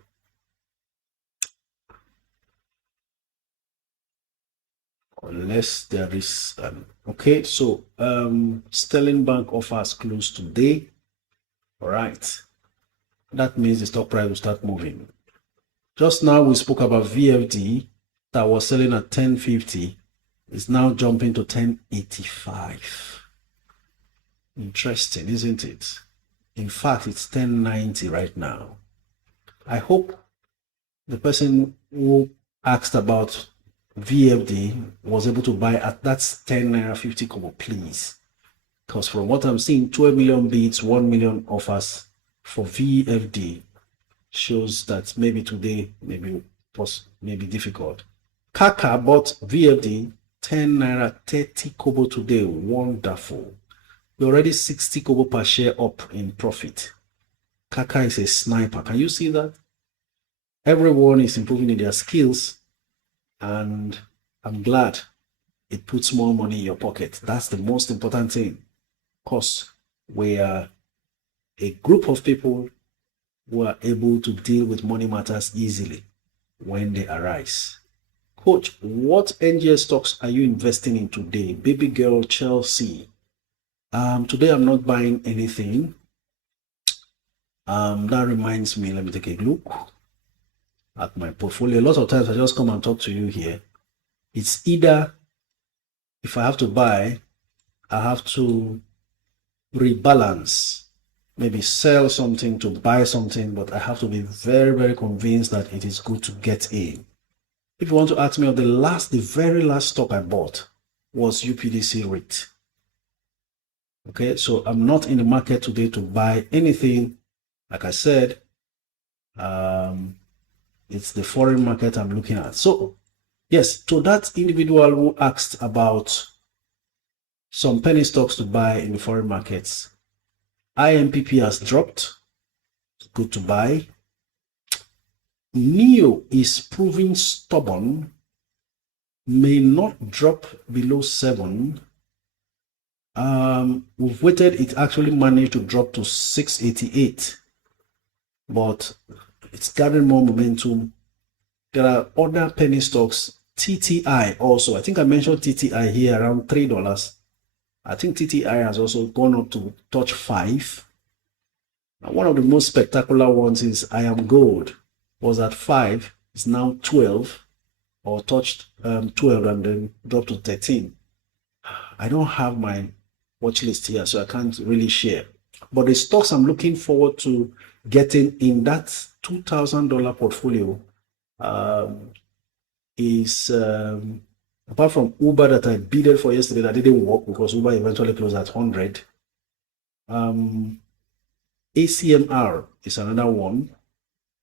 Unless there is okay, so Sterling Bank offers close today. All right, that means the stock price will start moving. Just now we spoke about VFD that was selling at 1050. It's now jumping to 1085. Interesting, isn't it? In fact, it's 1090 right now. I hope the person who asked about VFD was able to buy at that 10 naira 50 kobo, please. Because from what I'm seeing, 12 million bids, 1 million offers for VFD shows that maybe today, maybe difficult. Kaka bought VFD 10 naira 30 kobo today. Wonderful. We're already 60 kobo per share up in profit. Kaka is a sniper. Can you see that? Everyone is improving in their skills And I'm glad it puts more money in your pocket. That's the most important thing, because we are a group of people who are able to deal with money matters easily when they arise. Coach, what NGS stocks are you investing in today? Baby girl Chelsea. Today I'm not buying anything. That reminds me, let me take a look at my portfolio. A lot of times I just come and talk to you here. It's either if I have to buy, I have to rebalance, maybe sell something to buy something, but I have to be very, very convinced that it is good to get in. If you want to ask me, the very last stock I bought was UPDC REIT. Okay, so I'm not in the market today to buy anything. Like I said, it's the foreign market I'm looking at. So yes, to that individual who asked about some penny stocks to buy in the foreign markets, IMPP has dropped. It's good to buy. NEO is proving stubborn, may not drop below 7. We've waited, it actually managed to drop to 688, but it's gathering more momentum. There are other penny stocks, TTI also. I think I mentioned TTI here around $3. I think TTI has also gone up to touch 5. Now, one of the most spectacular ones is I Am Gold. Was at 5, it's now 12, or touched 12 and then dropped to 13. I don't have my watch list here, so I can't really share. But the stocks I'm looking forward to getting in that $2,000 portfolio is, apart from Uber that I bidded for yesterday that didn't work because Uber eventually closed at 100. ACMR is another one.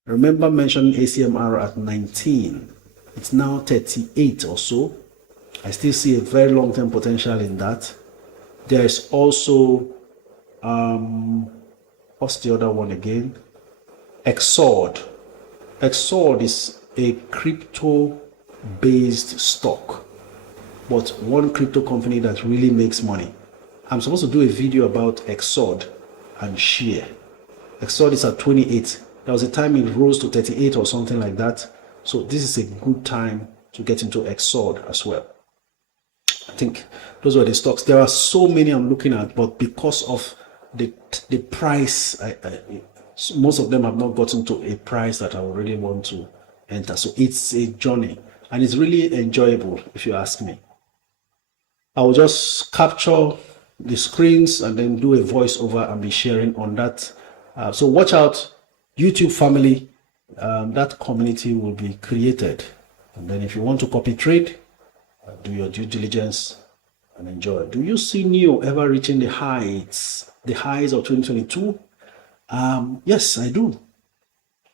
Remember mentioning ACMR at 19. It's now 38 or so. I still see a very long-term potential in that. There is also, what's the other one again? Exord. Exord is a crypto-based stock, but one crypto company that really makes money. I'm supposed to do a video about Exord and share. Exord is at 28. There was a time it rose to 38 or something like that. So this is a good time to get into Exord as well. I think those were the stocks. There are so many I'm looking at, but because of the price, most of them have not gotten to a price that I really want to enter. So it's a journey, and it's really enjoyable if you ask me. I will just capture the screens and then do a voiceover and be sharing on that. So watch out. YouTube family, that community will be created, and then if you want to copy trade, do your due diligence and enjoy. Do you see NEO ever reaching the highs of 2022? Yes, I do.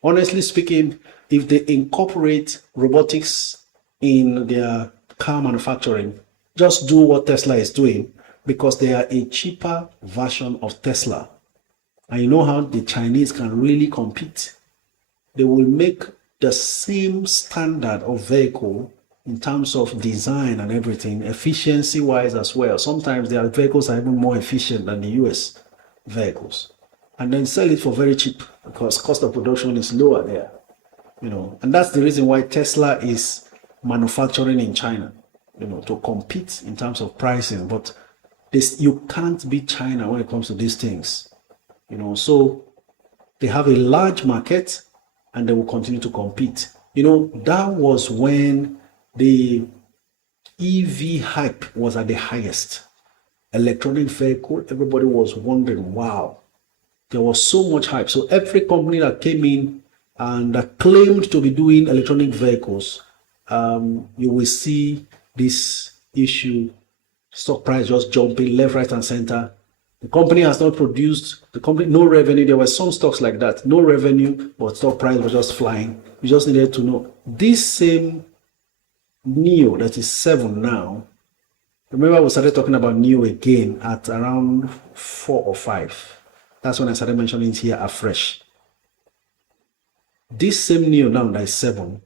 Honestly speaking, if they incorporate robotics in their car manufacturing, just do what Tesla is doing, because they are a cheaper version of Tesla. And you know how the Chinese can really compete. They will make the same standard of vehicle in terms of design and everything, efficiency-wise as well. Sometimes their vehicles are even more efficient than the US vehicles. And then sell it for very cheap because cost of production is lower there. And that's the reason why Tesla is manufacturing in China, to compete in terms of pricing. But you can't beat China when it comes to these things. So they have a large market and they will continue to compete. That was when the EV hype was at the highest. Electronic vehicle, everybody was wondering, wow, there was so much hype. So every company that came in and that claimed to be doing electronic vehicles, you will see this issue, stock price just jumping left, right, and center. The company has not produced, no revenue. There were some stocks like that, no revenue, but stock price was just flying. You just needed to know. This same NEO that is 7 now, remember we started talking about NEO again at around 4 or 5. That's when I started mentioning it here afresh. This same NEO now that is 7,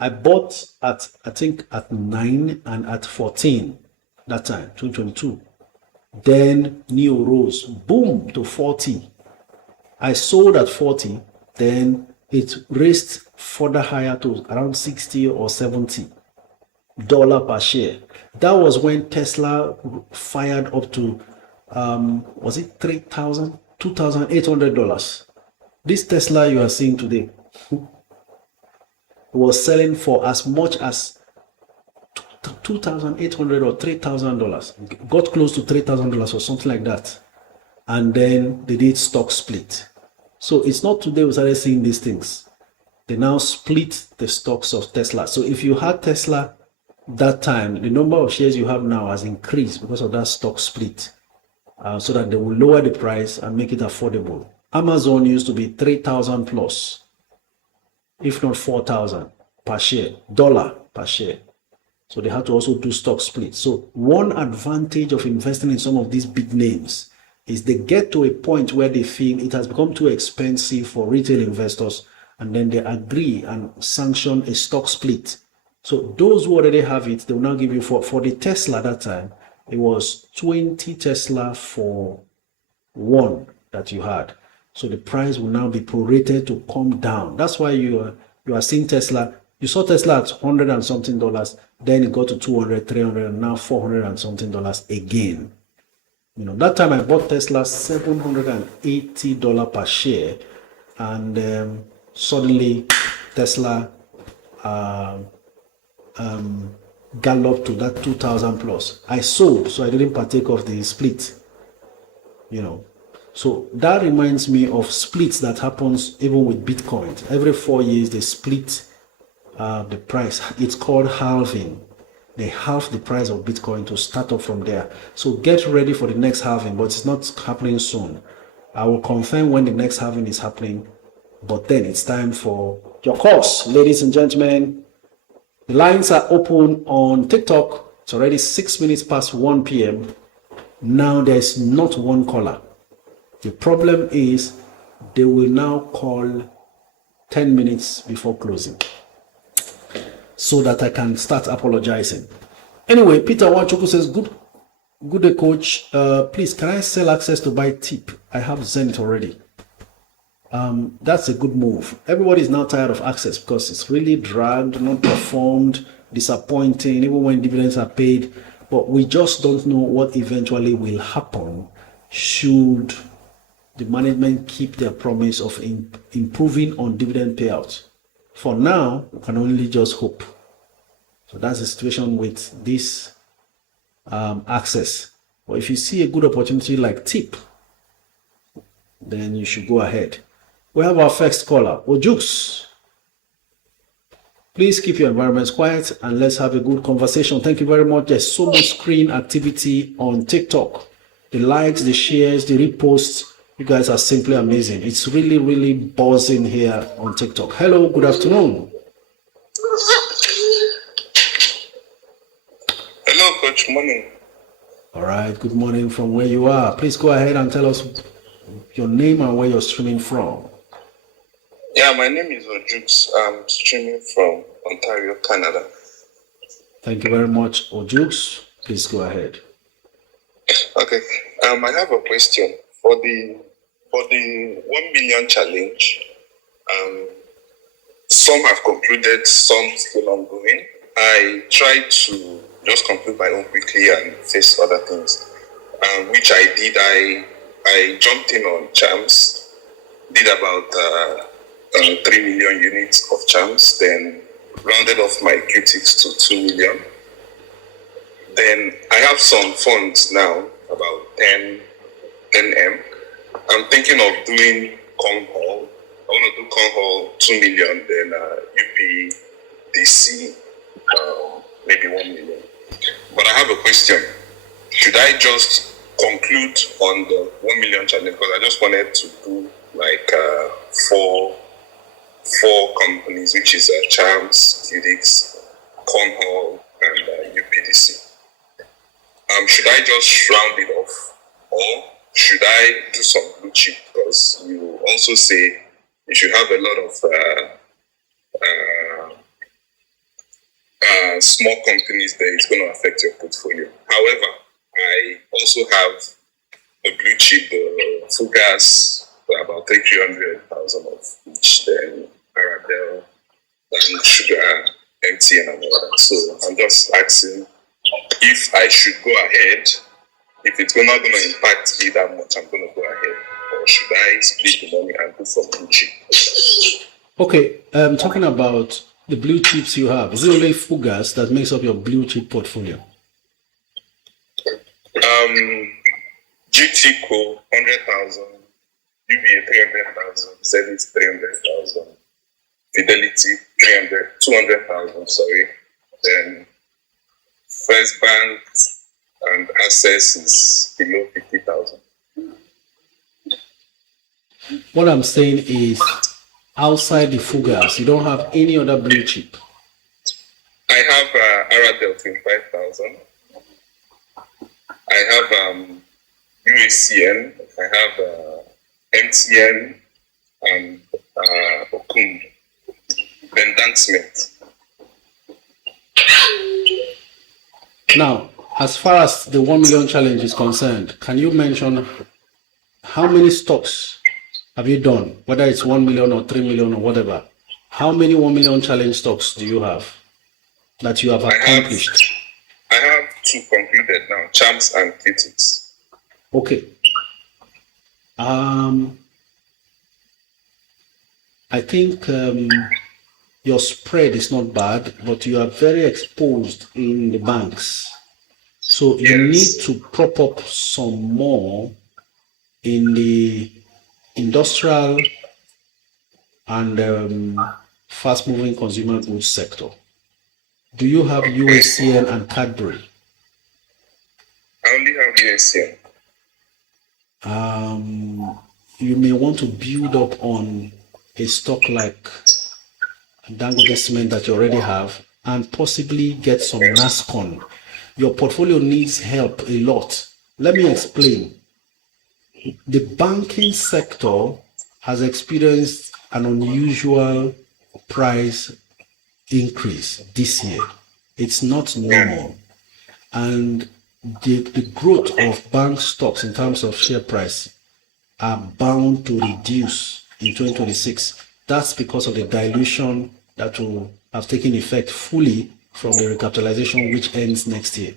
I bought at, I think, at 9 and at 14 that time, 2022. Then NEO rose, boom, to 40. I sold at 40, then it raised further higher to around 60 or $70 per share. That was when Tesla fired up to, was it $3,000, $2,800? This Tesla you are seeing today was selling for as much as $2,800 or $3,000, got close to $3,000 or something like that. And then they did stock split. So it's not today we started seeing these things. They now split the stocks of Tesla. So if you had Tesla that time, the number of shares you have now has increased because of that stock split, so that they will lower the price and make it affordable. Amazon used to be 3,000 plus, if not 4,000 per share, dollar per share. So they had to also do stock split. So one advantage of investing in some of these big names is they get to a point where they feel it has become too expensive for retail investors, and then they agree and sanction a stock split. So those who already have it, they will now give you for the Tesla that time, it was 20 Tesla for one that you had. So the price will now be prorated to come down. That's why you are seeing Tesla. You saw Tesla at $100 and something, then it got to 200, 300, and now $400 and something again. You know, that time I bought Tesla $780 per share, and suddenly Tesla galloped to that 2,000 plus. I sold, so I didn't partake of the split. You know, so that reminds me of splits that happens even with Bitcoin. Every 4 years they split the price. It's called halving. They halve the price of Bitcoin to start up from there. So get ready for the next halving, but it's not happening soon. I will confirm when the next halving is happening, but then it's time for your course, ladies and gentlemen. The lines are open on TikTok. It's already 6 minutes past 1 p.m. Now there's not one caller. The problem is they will now call 10 minutes before closing, so that I can start apologizing. Anyway, Peter Wanchoku says, good day, coach. Please, can I sell access to buy tip? I have Zenit already. That's a good move. Everybody is now tired of access because it's really dragged, not performed, disappointing, even when dividends are paid. But we just don't know what eventually will happen should the management keep their promise of improving on dividend payout. For now, we can only just hope. So that's the situation with this access. But if you see a good opportunity like tip, then you should go ahead. We have our first caller, Ojux. Please keep your environments quiet and let's have a good conversation. Thank you very much. There's so much screen activity on TikTok. The likes, the shares, the reposts. You guys are simply amazing. It's really, really buzzing here on TikTok. Hello, good afternoon. Hello, Coach. Morning. All right, good morning from where you are. Please go ahead and tell us your name and where you're streaming from. Yeah, my name is Ojux. I'm streaming from Ontario, Canada. Thank you very much, Ojux. Please go ahead. Okay. I have a question. For the 1 million challenge, some have concluded, some still ongoing. I tried to just conclude my own quickly and face other things, which I did. I jumped in on Chams, did about 3 million units of Chams, then rounded off my QTX to 2 million. Then I have some funds now, about 10M. I'm thinking of doing Kong Hall. I want to do Kong Hall 2 million, then UPDC maybe 1 million. But I have a question. Should I just conclude on the 1 million challenge? Because I just wanted to do like four companies, which is Chams, QDX, Kong Hall, and UPDC. Should I just round it off, or should I do some blue chip? Because you also say you should have a lot of small companies there, it's going to affect your portfolio. However, I also have the blue chip, the Fugas, about 300,000 of each, then Aradel, and Sugar, MTN, and all that. So I'm just asking if I should go ahead, if it's not going to impact me that much, I'm going to go ahead. Or should I split the money and do some blue chip? Okay, talking about the blue chips you have, is it only Fugas that makes up your blue chip portfolio? GTCO 100,000, UBA 300,000, Zenit 300,000, Fidelity 200,000, sorry. Then First Bank and Access is below 50,000. What I'm saying is, outside the Fugas, you don't have any other blue chip. I have Aradel 25,000. I have UACN. I have MTN and Okum. Then Dangote Cement. Now, as far as the 1 million challenge is concerned, can you mention how many stocks have you done, whether it's 1 million or 3 million or whatever? How many 1 million challenge stocks do you have that you have accomplished? I have 2 concluded now, Champs and Critics. Okay. I think your spread is not bad, but you are very exposed in the banks. So you need to prop up some more in the industrial and fast-moving consumer goods sector. Do you have UACN and Cadbury? I only have UACN. You may want to build up on a stock like Dangote Cement that you already have and possibly get some NASCON. Your portfolio needs help a lot. Let me explain. The banking sector has experienced an unusual price increase this year. It's not normal. And the growth of bank stocks in terms of share price are bound to reduce in 2026. That's because of the dilution that will have taken effect fully from the recapitalization, which ends next year.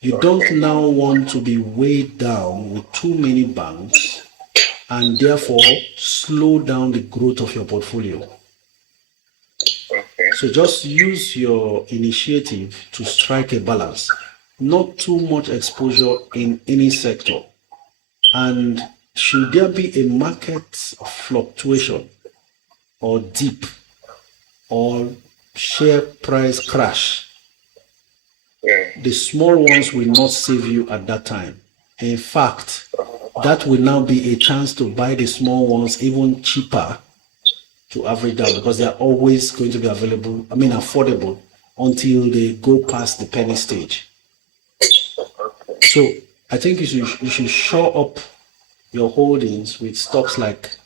You don't now want to be weighed down with too many banks and therefore slow down the growth of your portfolio. So just use your initiative to strike a balance, not too much exposure in any sector. And should there be a market fluctuation or dip or share price crash, the small ones will not save you at that time. In fact, that will now be a chance to buy the small ones even cheaper to average out, because they are always going to be available, affordable, until they go past the penny stage. So I think you should shore up your holdings with stocks like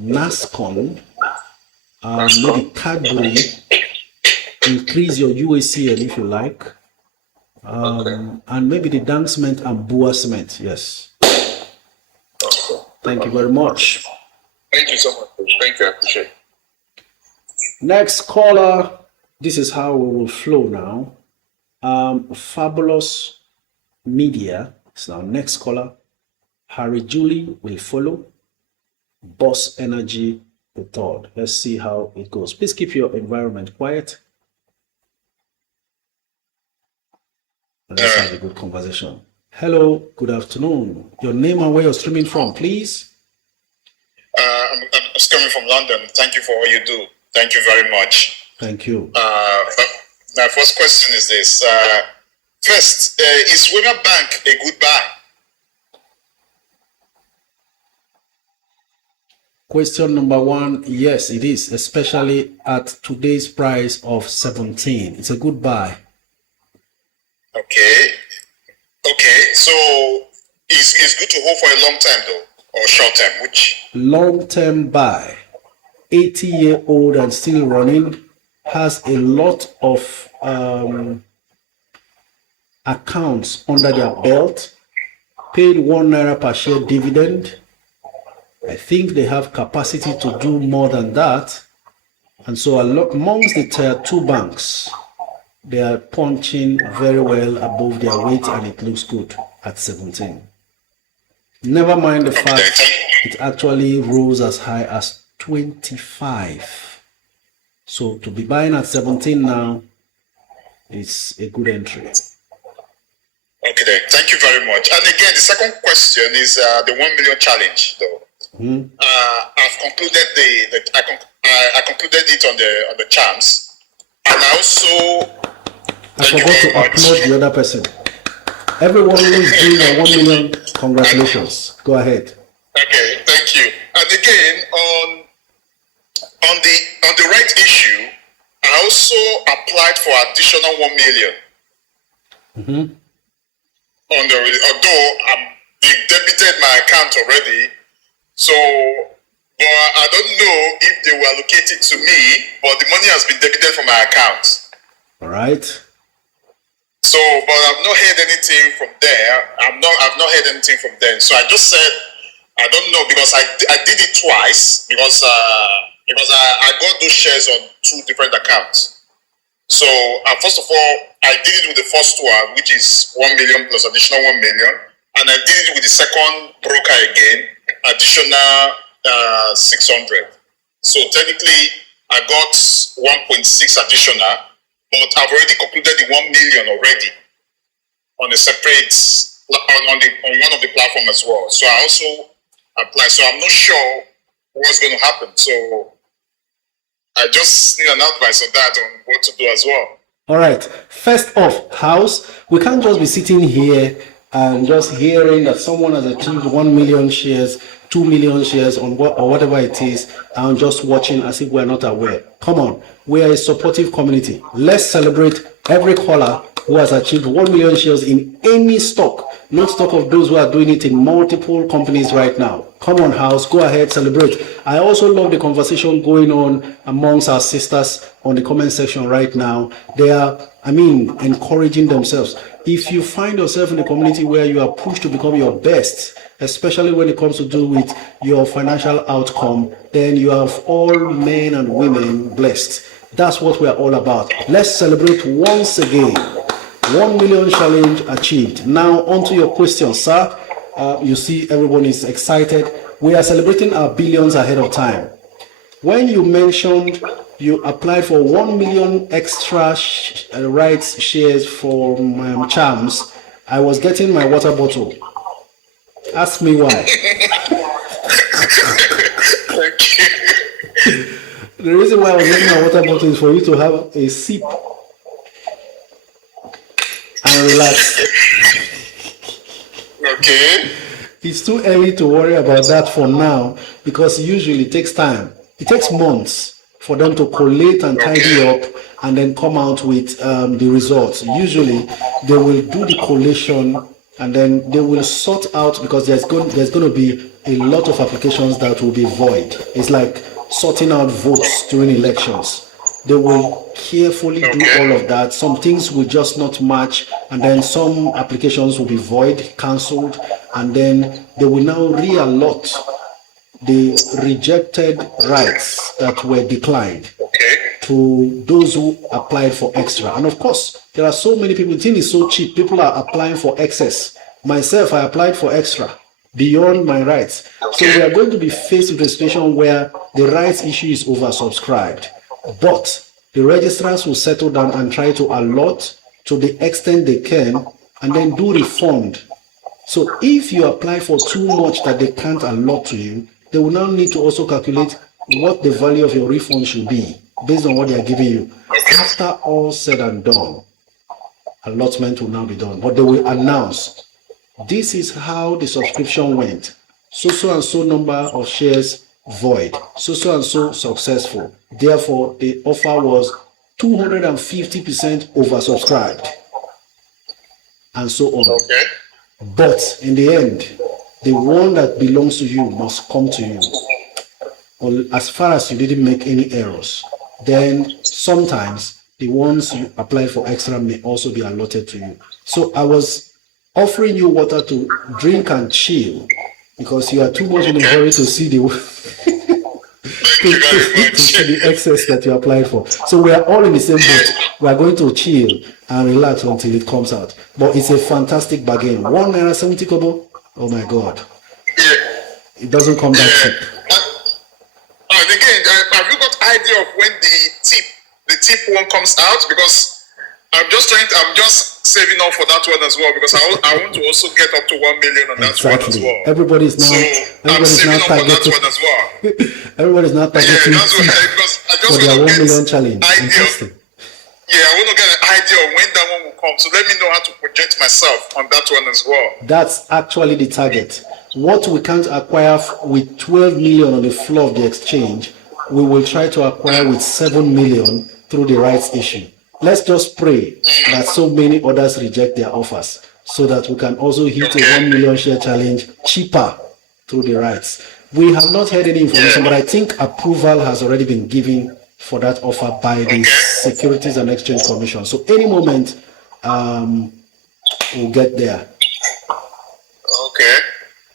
NASCON, maybe Cadbury, increase your UACN if you like, and maybe the Dangote Cement and Bua Cement. Yes. Thank you very much. Thank you so much. Thank you. I appreciate it. Next caller. This is how we will flow now. Fabulous Media is our next caller. Harry Julie will follow. Boss Energy the third. Let's see how it goes. Please keep your environment quiet. Let's have a good conversation. Hello, good afternoon. Your name and where you're streaming from, please. I'm coming from London. Thank you for all you do. Thank you very much. Thank you. My first question is this. First, is Zenit Bank a good buy? Question number one, yes, it is, especially at today's price of 17. It's a good buy. Okay. So it's good to hold for a long time though, or short term, which? Long-term buy. 80-year-old and still running. has a lot of accounts under their belt, paid 1 naira per share dividend. I think they have capacity to do more than that. And so amongst the tier 2 banks, they are punching very well above their weight, and it looks good at 17. Never mind the fact it actually rose as high as 25. So to be buying at 17 now is a good entry. Okay, then. Thank you very much. And again, the second question is the 1 million challenge, though. I've concluded I concluded it on the charms, and I also forgot to applaud the other person. Everyone who is doing a 1 million, congratulations. Go ahead. Okay, thank you. And again, on the right issue, I also applied for additional 1 million. Although they debited my account already, so but I don't know if they will allocate it to me, but the money has been debited from my account. All right. So, but I've not heard anything from there. I've not heard anything from them. So I just said I don't know, because I did it twice because I got those shares on 2 different accounts. So first of all, I did it with the first one, which is 1 million plus additional 1 million, and I did it with the second broker again, additional 600. So technically, I got 1.6 additional, but I've already concluded the 1 million already on a separate on one of the platforms as well. So I also applied. So I'm not sure what's going to happen. So I just need an advice on that, on what to do as well. All right. First off, house, we can't just be sitting here and just hearing that someone has achieved 1 million shares, 2 million shares on or whatever it is, and just watching as if we're not aware. Come on, we are a supportive community. Let's celebrate every caller who has achieved 1 million shares in any stock, not stock of those who are doing it in multiple companies right now. Come on, house, go ahead, celebrate. I also love the conversation going on amongst our sisters on the comment section right now. They are, encouraging themselves. If you find yourself in a community where you are pushed to become your best, especially when it comes to do with your financial outcome, then you have all men and women blessed. That's what we are all about. Let's celebrate once again. 1 million challenge achieved. Now, on to your question, sir. You see, everyone is excited. We are celebrating our billions ahead of time. When you mentioned you applied for 1 million extra rights shares for charms, I was getting my water bottle. Ask me why. The reason why I was getting my water bottle is for you to have a sip and relax. Okay. It's too early to worry about that for now, because usually it takes time. It takes months for them to collate and tidy up and then come out with the results. Usually they will do the collation and then they will sort out, because there's going to be a lot of applications that will be void. It's like sorting out votes during elections. They will carefully do all of that. Some things will just not match, and then some applications will be void, cancelled, and then they will now reallot the rejected rights that were declined to those who applied for extra. And of course, there are so many people. The thing is so cheap. People are applying for excess. Myself, I applied for extra beyond my rights. So we are going to be faced with a situation where the rights issue is oversubscribed. But the registrars will settle down and try to allot to the extent they can, and then do refund. So if you apply for too much that they can't allot to you, they will now need to also calculate what the value of your refund should be based on what they are giving you. After all said and done, allotment will now be done. But they will announce, this is how the subscription went. So and so number of shares void. So and so successful. Therefore, the offer was 250% oversubscribed. And so on. But in the end, the one that belongs to you must come to you, as far as you didn't make any errors. then sometimes the ones you apply for extra may also be allotted to you. So I was offering you water to drink and chill because you are too much in a hurry to see the to see the excess that you applied for. So we are all in the same boat. We are going to chill and relax until it comes out. But it's a fantastic bargain. 1 naira 70 kobo. Oh my God! It doesn't come that cheap. And again, have you got idea of when the tip one comes out? Because I'm just saving up for that one as well, because I want to also get up to 1 million on that one as well. Everybody's now targeting that one as well. Everybody's now targeting that's why, because I just for their 1 want to million challenge. I want to get an idea of when that one will come. So let me know how to project myself on that one as well. That's actually the target. What we can't acquire with 12 million on the floor of the exchange, we will try to acquire with 7 million through the rights issue. Let's just pray that so many others reject their offers so that we can also hit a 1 million share challenge cheaper through the rights. We have not heard any information, but I think approval has already been given for that offer by the Securities and Exchange Commission. So any moment, we'll get there. Okay.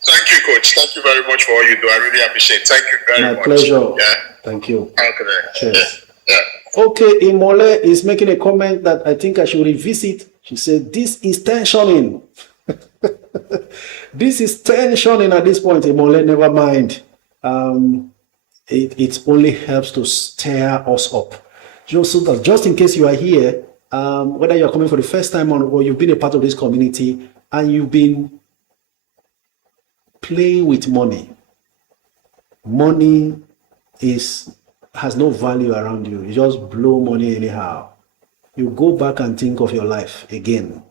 Thank you, Coach. Thank you very much for all you do. I really appreciate it. Thank you very much. My pleasure. Yeah. Thank you. Okay. Cheers. Yeah. Okay, Imole is making a comment that I think I should revisit. She said, this is tensioning. This is tensioning at this point, Imole, never mind. It only helps to stir us up. So that just in case you are here, whether you're coming for the first time or you've been a part of this community and you've been playing with money, money has no value around you. You just blow money anyhow. You go back and think of your life again.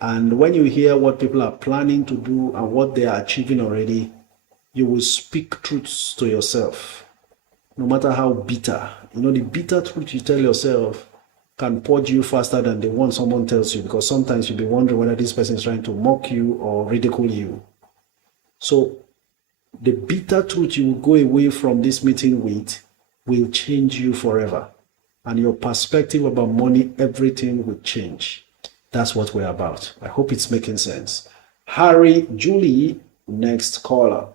And when you hear what people are planning to do and what they are achieving already, you will speak truths to yourself, no matter how bitter. The bitter truth you tell yourself can purge you faster than the one someone tells you, because sometimes you'll be wondering whether this person is trying to mock you or ridicule you. So the bitter truth you will go away from this meeting with will change you forever. And your perspective about money, everything will change. That's what we're about. I hope it's making sense. Harry, Julie, next caller.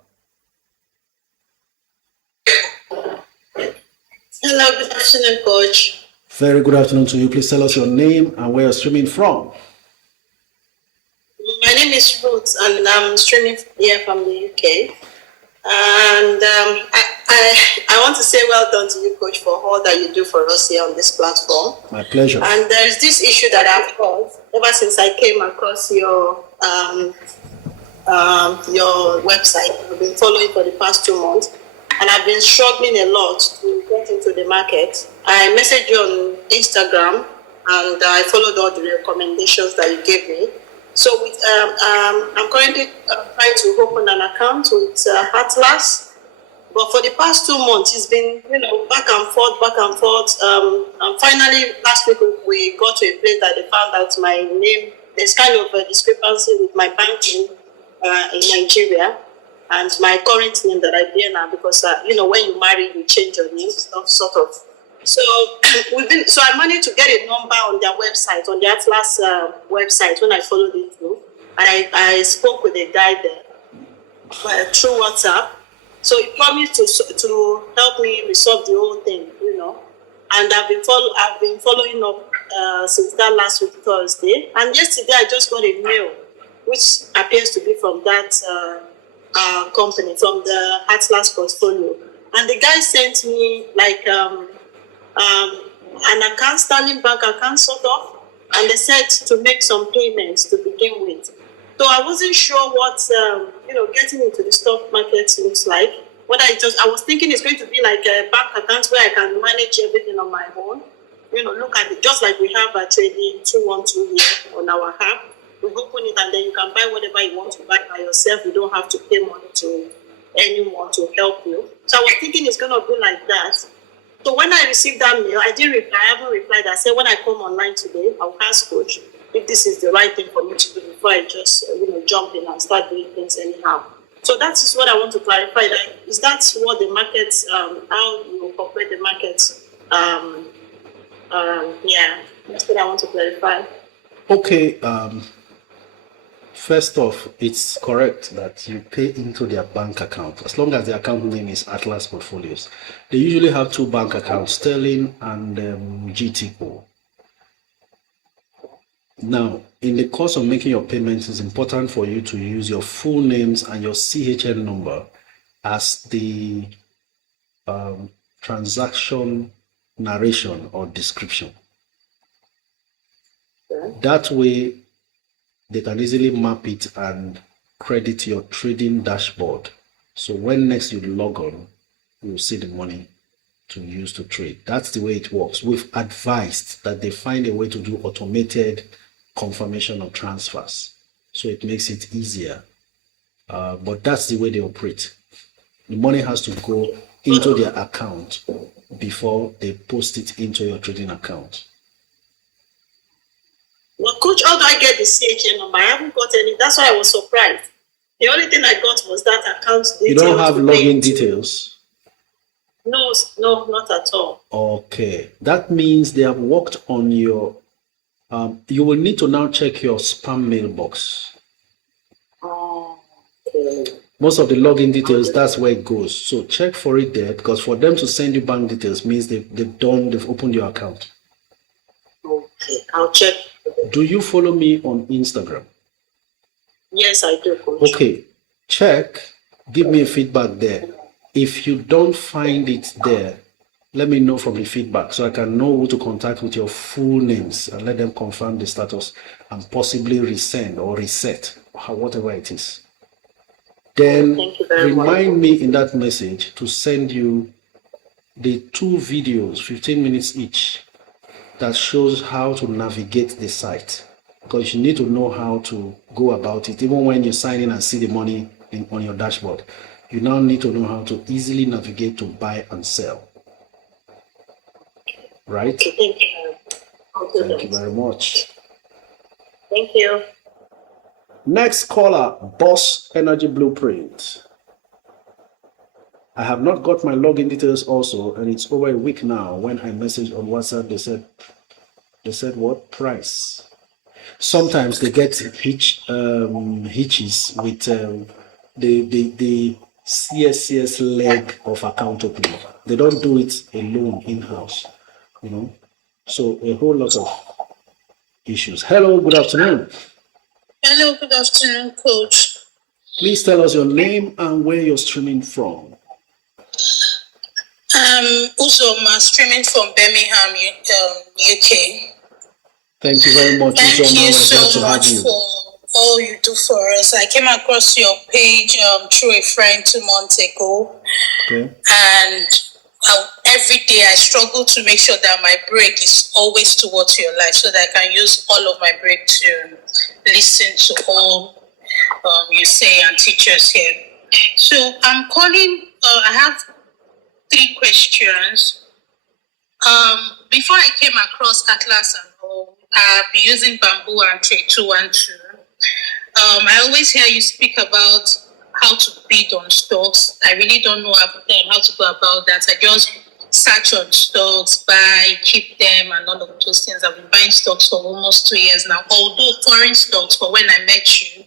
Hello, good afternoon, Coach. Very good afternoon to you. Please tell us your name and where you're streaming from. My name is Ruth, and I'm streaming here from the UK. And I want to say well done to you, Coach, for all that you do for us here on this platform. My pleasure. And there's this issue that I've heard ever since I came across your website. I've been following for the past 2 months, and I've been struggling a lot to get into the market. I messaged you on Instagram, and I followed all the recommendations that you gave me. So with, I'm currently trying to open an account with Atlas. But for the past 2 months, it's been, back and forth. And finally, last week, we got to a place that they found out my name. There's kind of a discrepancy with my bank name in Nigeria and my current name that I bear now, because, when you marry, you change your name, stuff, sort of. So I managed to get a number on their website, on the Atlas website, when I followed it through. And I spoke with a guy there through WhatsApp. So he promised to help me resolve the whole thing, And I've been following up since that last week, Thursday. And yesterday I just got a mail, which appears to be from that company, from the Atlas portfolio. And the guy sent me an account, Sterling Bank account sort of, and they said to make some payments to begin with. So I wasn't sure what, getting into the stock market looks like. I was thinking it's going to be like a bank account where I can manage everything on my own. Look at it, just like we have a trading 212 here on our app. We open it and then you can buy whatever you want to buy by yourself. You don't have to pay money to anyone to help you. So I was thinking it's going to be like that. So when I received that mail, I didn't reply. I haven't replied. I said, when I come online today, I'll ask Coach if this is the right thing for me to do before I just, jump in and start doing things anyhow. So that is what I want to clarify. Is that what the market, how you incorporate the market Yeah, that's what I want to clarify. Okay. First off, it's correct that you pay into their bank account as long as the account name is Atlas Portfolios. They usually have two bank accounts, Sterling and GTO. Now, in the course of making your payments, it's important for you to use your full names and your CHN number as the transaction narration or description. That way, they can easily map it and credit your trading dashboard. So when next you log on, you'll see the money to use to trade. That's the way it works. We've advised that they find a way to do automated confirmation of transfers. So it makes it easier. But that's the way they operate. The money has to go into their account before they post it into your trading account. Well, Coach, how do I get the CHN number? I haven't got any. That's why I was surprised. The only thing I got was that account details. You don't have login details? No, not at all. Okay. That means they have worked on your... you will need to now check your spam mailbox. Oh, okay. Most of the login details, that's where it goes. So check for it there, because for them to send you bank details means they've opened your account. Okay, I'll check. Do you follow me on Instagram? Yes, I do, Coach. Okay, check, give me a feedback there. If you don't find it there, let me know from the feedback so I can know who to contact with your full names and let them confirm the status and possibly resend or reset, whatever it is. Then remind me in that message to send you the 2 videos, 15 minutes each, that shows how to navigate the site, because you need to know how to go about it. Even when you sign in and see the money on your dashboard, you now need to know how to easily navigate to buy and sell. Right? Okay, thank you. Thank you very much. Thank you. Next caller, Boss Energy Blueprint. I have not got my login details also, and it's over a week now. When I messaged on WhatsApp, they said what price? Sometimes they get hitches with the CSCS leg of account opening. They don't do it alone in-house, you know. So a whole lot of issues. Hello, good afternoon. Hello, good afternoon, Coach. Please tell us your name and where you're streaming from. Uzoma, streaming from Birmingham, UK. Thank you very much. Thank Uzoma. you We're glad so to have much you. for all you do for us. I came across your page through a friend 2 months ago. Okay. And every day I struggle to make sure that my break is always towards your life so that I can use all of my break to listen to all you say and teach us here. So I'm calling, I have 3 questions. Before I came across Atlas and all, I've been using Bamboo and Trade 212. I always hear you speak about how to bid on stocks. I really don't know how to go about that. I just search on stocks, buy, keep them, and all of those things. I've been buying stocks for almost 2 years now, although foreign stocks. But when I met you,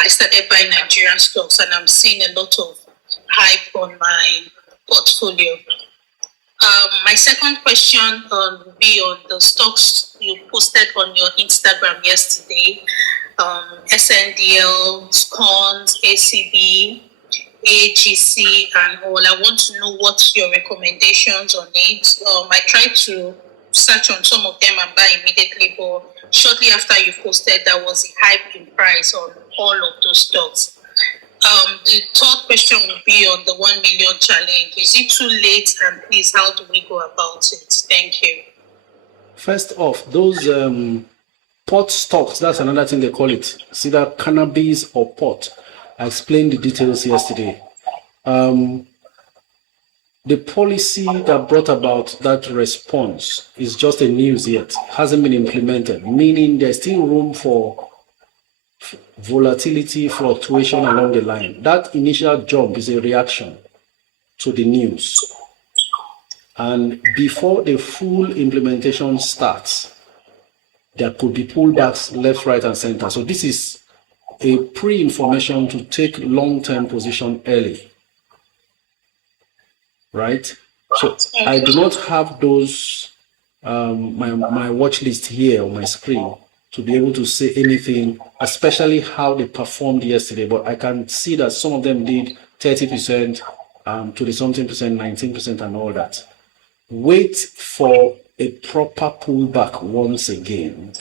I started buying Nigerian stocks, and I'm seeing a lot of hype on my portfolio. My second question will be on the stocks you posted on your Instagram yesterday. SNDL, SCONS, ACB, AGC, and all. I want to know what's your recommendations on it. I tried to search on some of them and buy immediately, but shortly after you posted, there was a hype in price on all of those stocks. The third question will be on the 1 million challenge. Is it too late? And please, how do we go about it? Thank you. First off, those pot stocks, that's another thing they call it. It's either cannabis or pot. I explained the details yesterday. The policy that brought about that response is just a news yet. Hasn't been implemented, meaning there's still room for volatility, fluctuation along the line. That initial jump is a reaction to the news. And before the full implementation starts, there could be pullbacks left, right, and center. So this is a pre-information to take long-term position early, right? So I do not have those, my watch list here on my screen to be able to say anything, especially how they performed yesterday. But I can see that some of them did 30%, to the something percent, 19%, and all that. Wait for a proper pullback once again,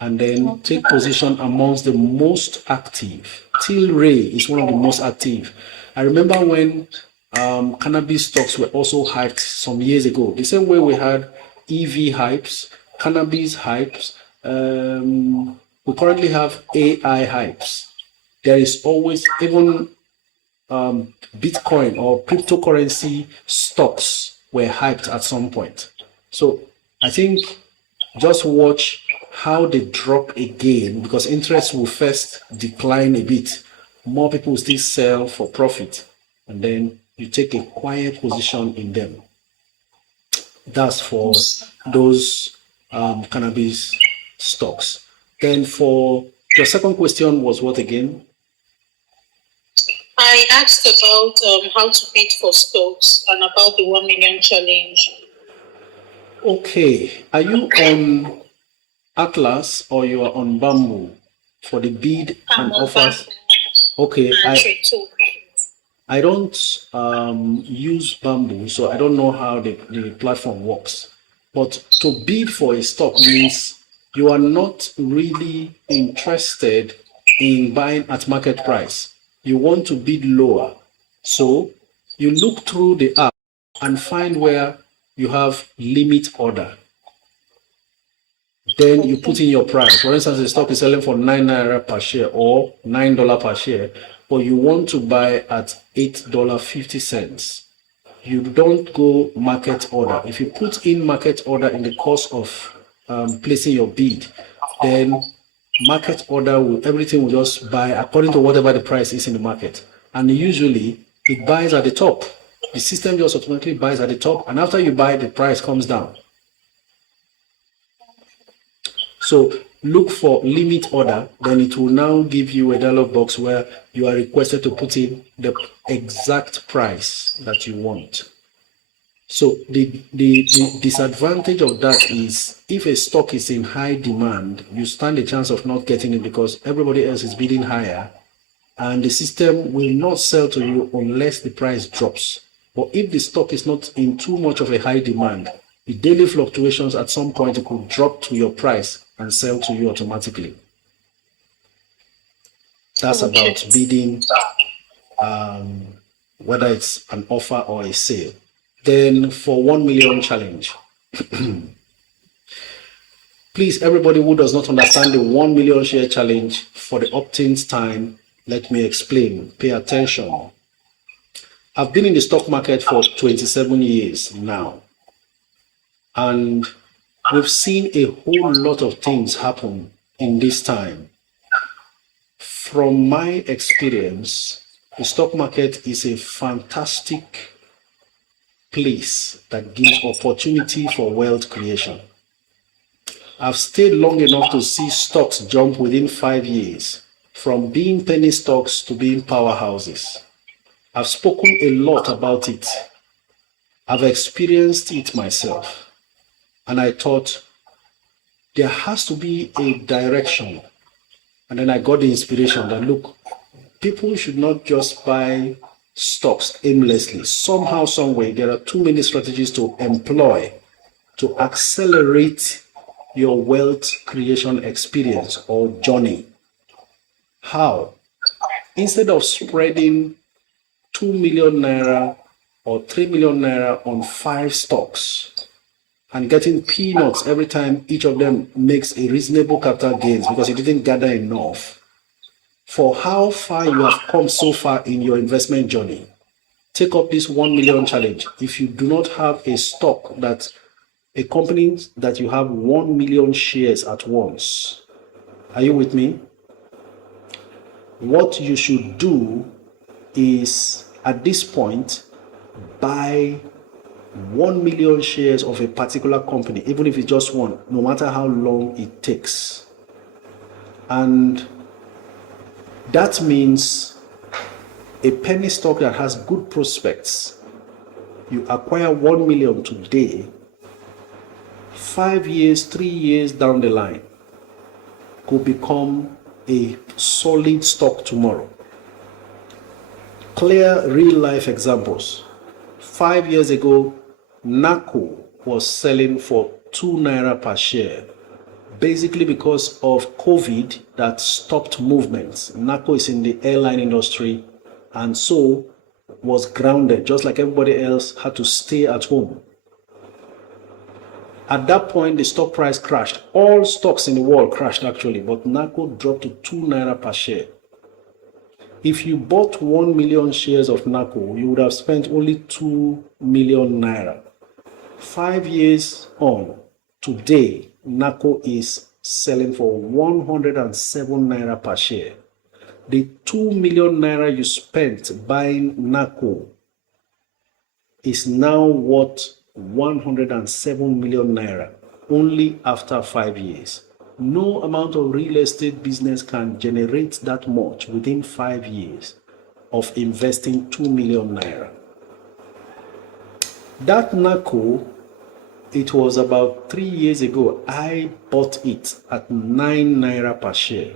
and then take position amongst the most active. Tilray is one of the most active. I remember when cannabis stocks were also hyped some years ago. The same way we had EV hypes, cannabis hypes, we currently have AI hypes. There is always, even Bitcoin or cryptocurrency stocks were hyped at some point. So I think just watch how they drop again, because interest will first decline a bit. More people will still sell for profit, and then you take a quiet position in them. That's for those cannabis stocks. Then for your second question was what again? I asked about how to bid for stocks and about the 1 million challenge. Okay, are you on Atlas or you are on Bamboo for the bid and offers? Okay, I don't use Bamboo, so I don't know how the platform works. But to bid for a stock means you are not really interested in buying at market price. You want to bid lower. So you look through the app and find where you have limit order. Then you put in your price. For instance, the stock is selling for 9 naira per share or $9 per share, but you want to buy at $8.50. You don't go market order. If you put in market order in the course of placing your bid, then market order will, everything will just buy according to whatever the price is in the market. And usually it buys at the top. The system just automatically buys at the top, and after you buy, the price comes down. So look for limit order, then it will now give you a dialog box where you are requested to put in the exact price that you want. So the disadvantage of that is if a stock is in high demand, you stand a chance of not getting it because everybody else is bidding higher, and the system will not sell to you unless the price drops. But if the stock is not in too much of a high demand, the daily fluctuations at some point it could drop to your price and sell to you automatically. That's about bidding, whether it's an offer or a sale. Then for 1 million challenge, please, everybody who does not understand the 1 million share challenge, for the opt-ins time, let me explain. Pay attention. I've been in the stock market for 27 years now, and we've seen a whole lot of things happen in this time. From my experience, the stock market is a fantastic place that gives opportunity for wealth creation. I've stayed long enough to see stocks jump within 5 years, from being penny stocks to being powerhouses. I've spoken a lot about it. I've experienced it myself. And I thought there has to be a direction. And then I got the inspiration that, look, people should not just buy stocks aimlessly. Somehow, some way, there are too many strategies to employ to accelerate your wealth creation experience or journey. How? Instead of spreading 2 million naira or 3 million naira on 5 stocks and getting peanuts every time each of them makes a reasonable capital gains because you didn't gather enough, for how far you have come so far in your investment journey, take up this 1 million challenge. If you do not have a stock that a company that you have 1 million shares at once, are you with me? What you should do is, at this point, buy 1 million shares of a particular company, even if it's just one, no matter how long it takes. And that means a penny stock that has good prospects, you acquire 1 million today, 5 years, 3 years down the line, could become a solid stock tomorrow. Clear real life examples. 5 years ago, NACO was selling for 2 naira per share, basically because of COVID that stopped movements. NACO is in the airline industry and so was grounded, just like everybody else had to stay at home. At that point, the stock price crashed. All stocks in the world crashed actually, but NACO dropped to 2 naira per share. If you bought 1 million shares of NACO, you would have spent only 2 million naira. 5 years on, today, NACO is selling for 107 naira per share. The 2 million naira you spent buying NACO is now worth 107 million naira only after 5 years. No amount of real estate business can generate that much within 5 years of investing 2 million naira. That NACO, it was about 3 years ago, I bought it at 9 naira per share.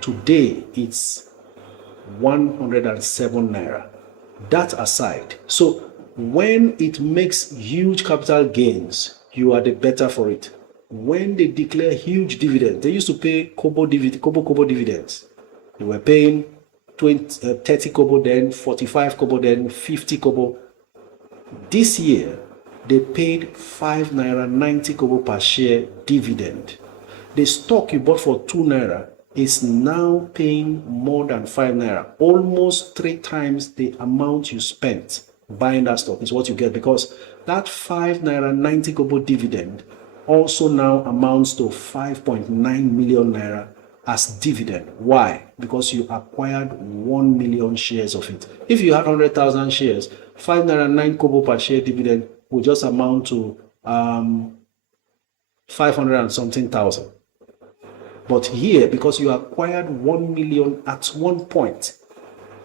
Today, it's 107 naira. That aside, so when it makes huge capital gains, you are the better for it. When they declare huge dividends, they used to pay kobo dividends. They were paying 30 kobo then, 45 kobo then, 50 kobo. This year, they paid 5 naira 90 kobo per share dividend. The stock you bought for 2 naira is now paying more than 5 naira, almost 3 times the amount you spent buying that stock is what you get, because that 5 naira 90 kobo dividend also now amounts to 5.9 million naira as dividend. Why? Because you acquired 1 million shares of it. If you had 100,000 shares, 5 naira 9 kobo per share dividend will just amount to 500 and something thousand. But here, because you acquired 1 million at one point,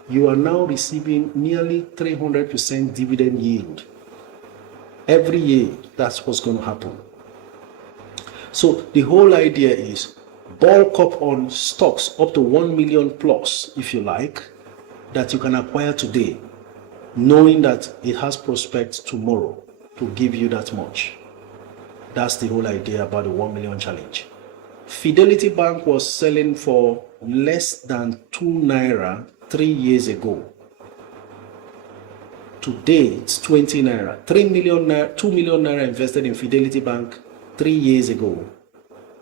you are now receiving nearly 300% dividend yield. Every year, that's what's going to happen. So the whole idea is bulk up on stocks up to 1 million plus, if you like, that you can acquire today, knowing that it has prospects tomorrow to give you that much. That's the whole idea about the 1 million challenge. Fidelity Bank was selling for less than 2 naira 3 years ago. Today, it's 20 naira. 2 million naira invested in Fidelity Bank 3 years ago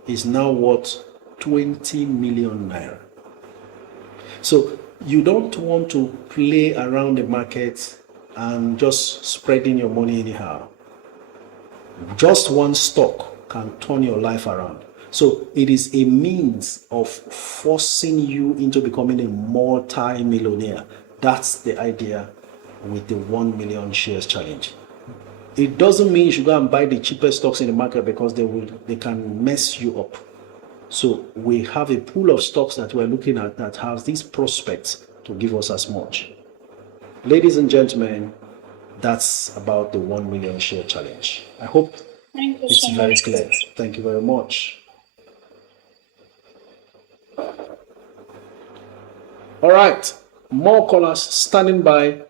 is now worth 20 million naira. So you don't want to play around the market and just spreading your money anyhow. Just one stock can turn your life around. So it is a means of forcing you into becoming a multi-millionaire. That's the idea with the 1 million shares challenge. It doesn't mean you should go and buy the cheapest stocks in the market, because they can mess you up. So we have a pool of stocks that we're looking at that has these prospects to give us as much. Ladies and gentlemen, that's about the 1 million share challenge. I hope it's very clear. Thank you very much. All right, more callers standing by.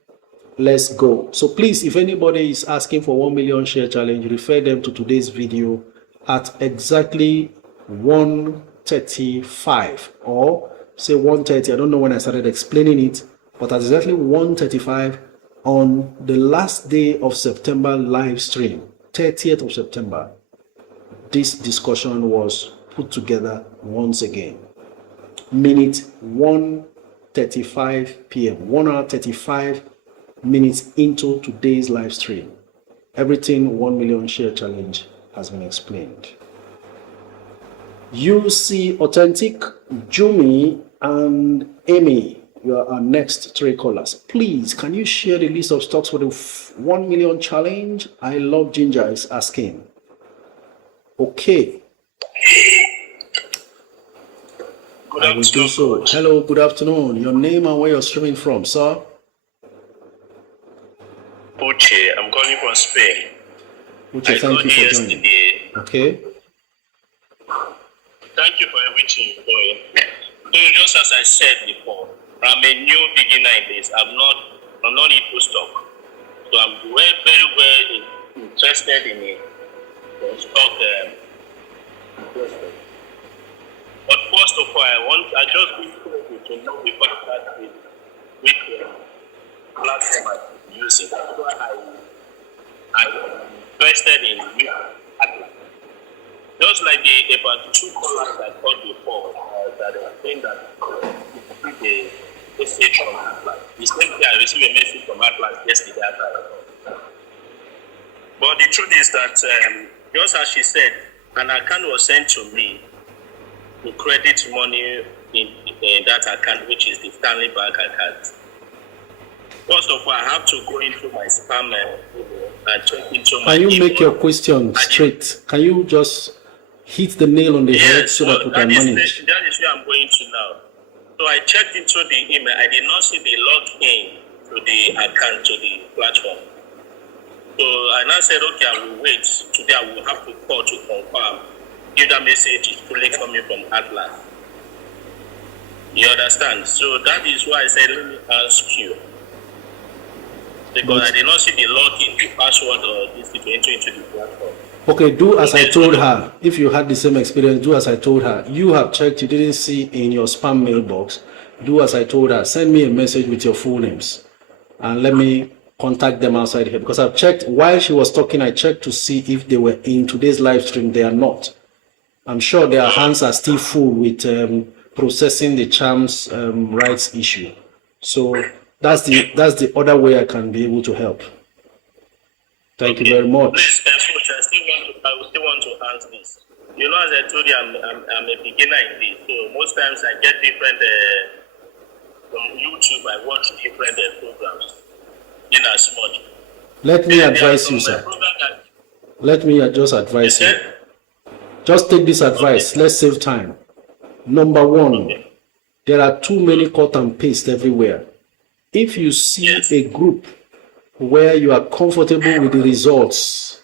Let's go. So please, if anybody is asking for 1 million share challenge, refer them to today's video at exactly 1:35 or say 1:30. I don't know when I started explaining it, but at exactly 1:35 on the last day of September live stream, 30th of September, this discussion was put together once again. Minute 1:35 p.m., 1 hour 35 minutes into today's live stream. Everything 1 million share challenge has been explained. You see Authentic, Jumi, and Amy. You are our next three callers. Please, can you share the list of stocks for the 1 million challenge? I love Ginger is asking. Okay. I will do so. Hello, good afternoon. Your name and where you're streaming from, sir? Uche, I'm calling from Spain. Uche, thank you for joining. Okay. Thank you for everything you're doing. So just as I said before, I'm a new beginner in this. I'm not into stock. So I'm very well interested in it. Stock investment. But first of all, I just need to know before I start with which platform I'm using. That's why I'm interested in Atlas. Just like about 2 callers I called before, that I think that the message from Atlas. The same thing, I received a message from Atlas yesterday. But the truth is that, just as she said, an account was sent to me to credit money in that account, which is the Stanley Bank account. First of all, I have to go into my spam and check into my email. Can you make your question straight? Can you just hit the nail on the head so that we can manage? That is where I'm going to now. So I checked into the email. I did not see the login to the account, to the platform. So I now said, okay, I will wait. Today I will have to call to confirm if that message is fully coming from Atlas. You understand? So that is why I said, let me ask you. Because I did not see the login, the password, or this to enter into the platform. Okay, do as I told her. If you had the same experience, do as I told her. You have checked, you didn't see in your spam mailbox. Do as I told her. Send me a message with your full names. And let me contact them outside here. Because I've checked, while she was talking, I checked to see if they were in today's live stream. They are not. I'm sure their hands are still full with processing the charms rights issue. So that's the other way I can be able to help. Thank you very much. Please, I still want to answer this. You know, as I told you, I'm a beginner in this. So most times I get different from YouTube. I watch different programs. In as much. Let me advise you, sir. Let me just advise you. Just take this advice. Let's save time. Number one, there are too many cut and paste everywhere. If you see a group where you are comfortable with the results,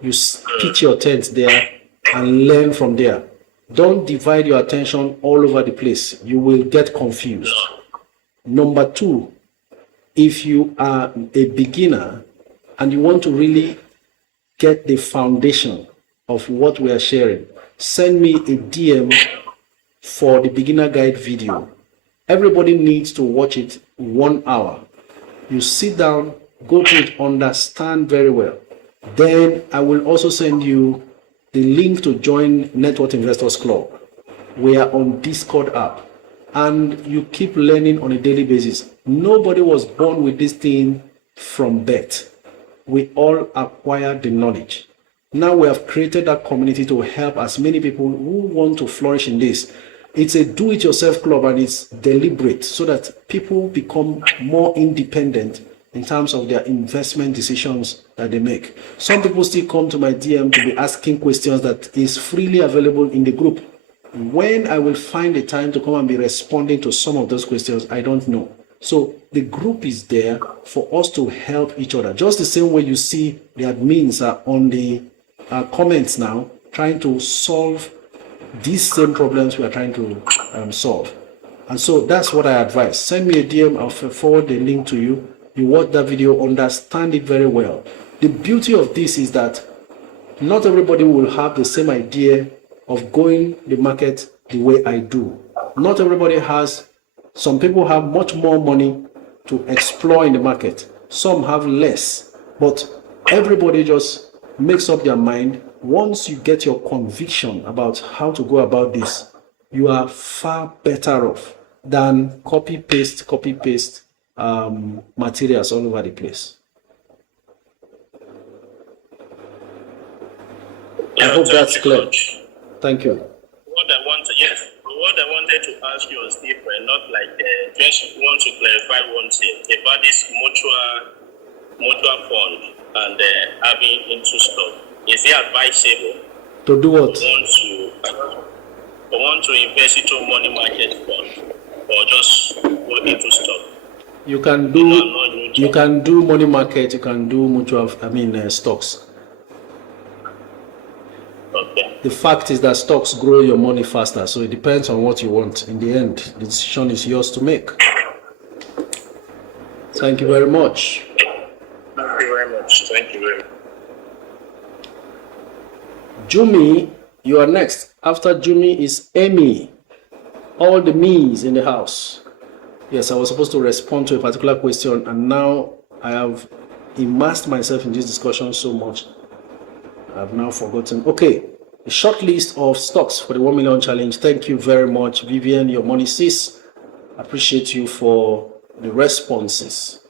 you pitch your tent there and learn from there. Don't divide your attention all over the place. You will get confused. Number two, if you are a beginner and you want to really get the foundation of what we are sharing, send me a DM for the beginner guide video. Everybody needs to watch it 1 hour. You sit down, go through it, understand very well. Then I will also send you the link to join Network Investors Club. We are on Discord app. And you keep learning on a daily basis. Nobody was born with this thing from birth. We all acquired the knowledge. Now we have created that community to help as many people who want to flourish in this. It's a do-it-yourself club and it's deliberate so that people become more independent in terms of their investment decisions that they make. Some people still come to my DM to be asking questions that is freely available in the group. When I will find a time to come and be responding to some of those questions, I don't know. So the group is there for us to help each other. Just the same way you see the admins are on the comments now, trying to solve these same problems we are trying to solve. And so that's what I advise. Send me a DM, I'll forward the link to you. You watch that video, understand it very well. The beauty of this is that not everybody will have the same idea of going the market the way I do. Not everybody has, some people have much more money to explore in the market. Some have less, but everybody just makes up their mind. Once you get your conviction about how to go about this, you are far better off than copy paste materials all over the place. I hope that's clear. Thank you. What I wanted to ask you was different, not like just want to clarify one thing about this mutual fund and having into stock. Is it advisable To do what? want to invest into money market fund or just go into stock? You can do money market, you can do mutual, stocks. Okay. The fact is that stocks grow your money faster, so it depends on what you want. In the end, the decision is yours to make. Thank you very much. Thank you very much. Thank you very much. Jumi, you are next. After Jumi is Amy. All the me's in the house. Yes, I was supposed to respond to a particular question, and now I have immersed myself in this discussion so much, I've now forgotten. Okay, a short list of stocks for the 1 million challenge. Thank you very much, Vivian, your money sis. Appreciate you for the responses.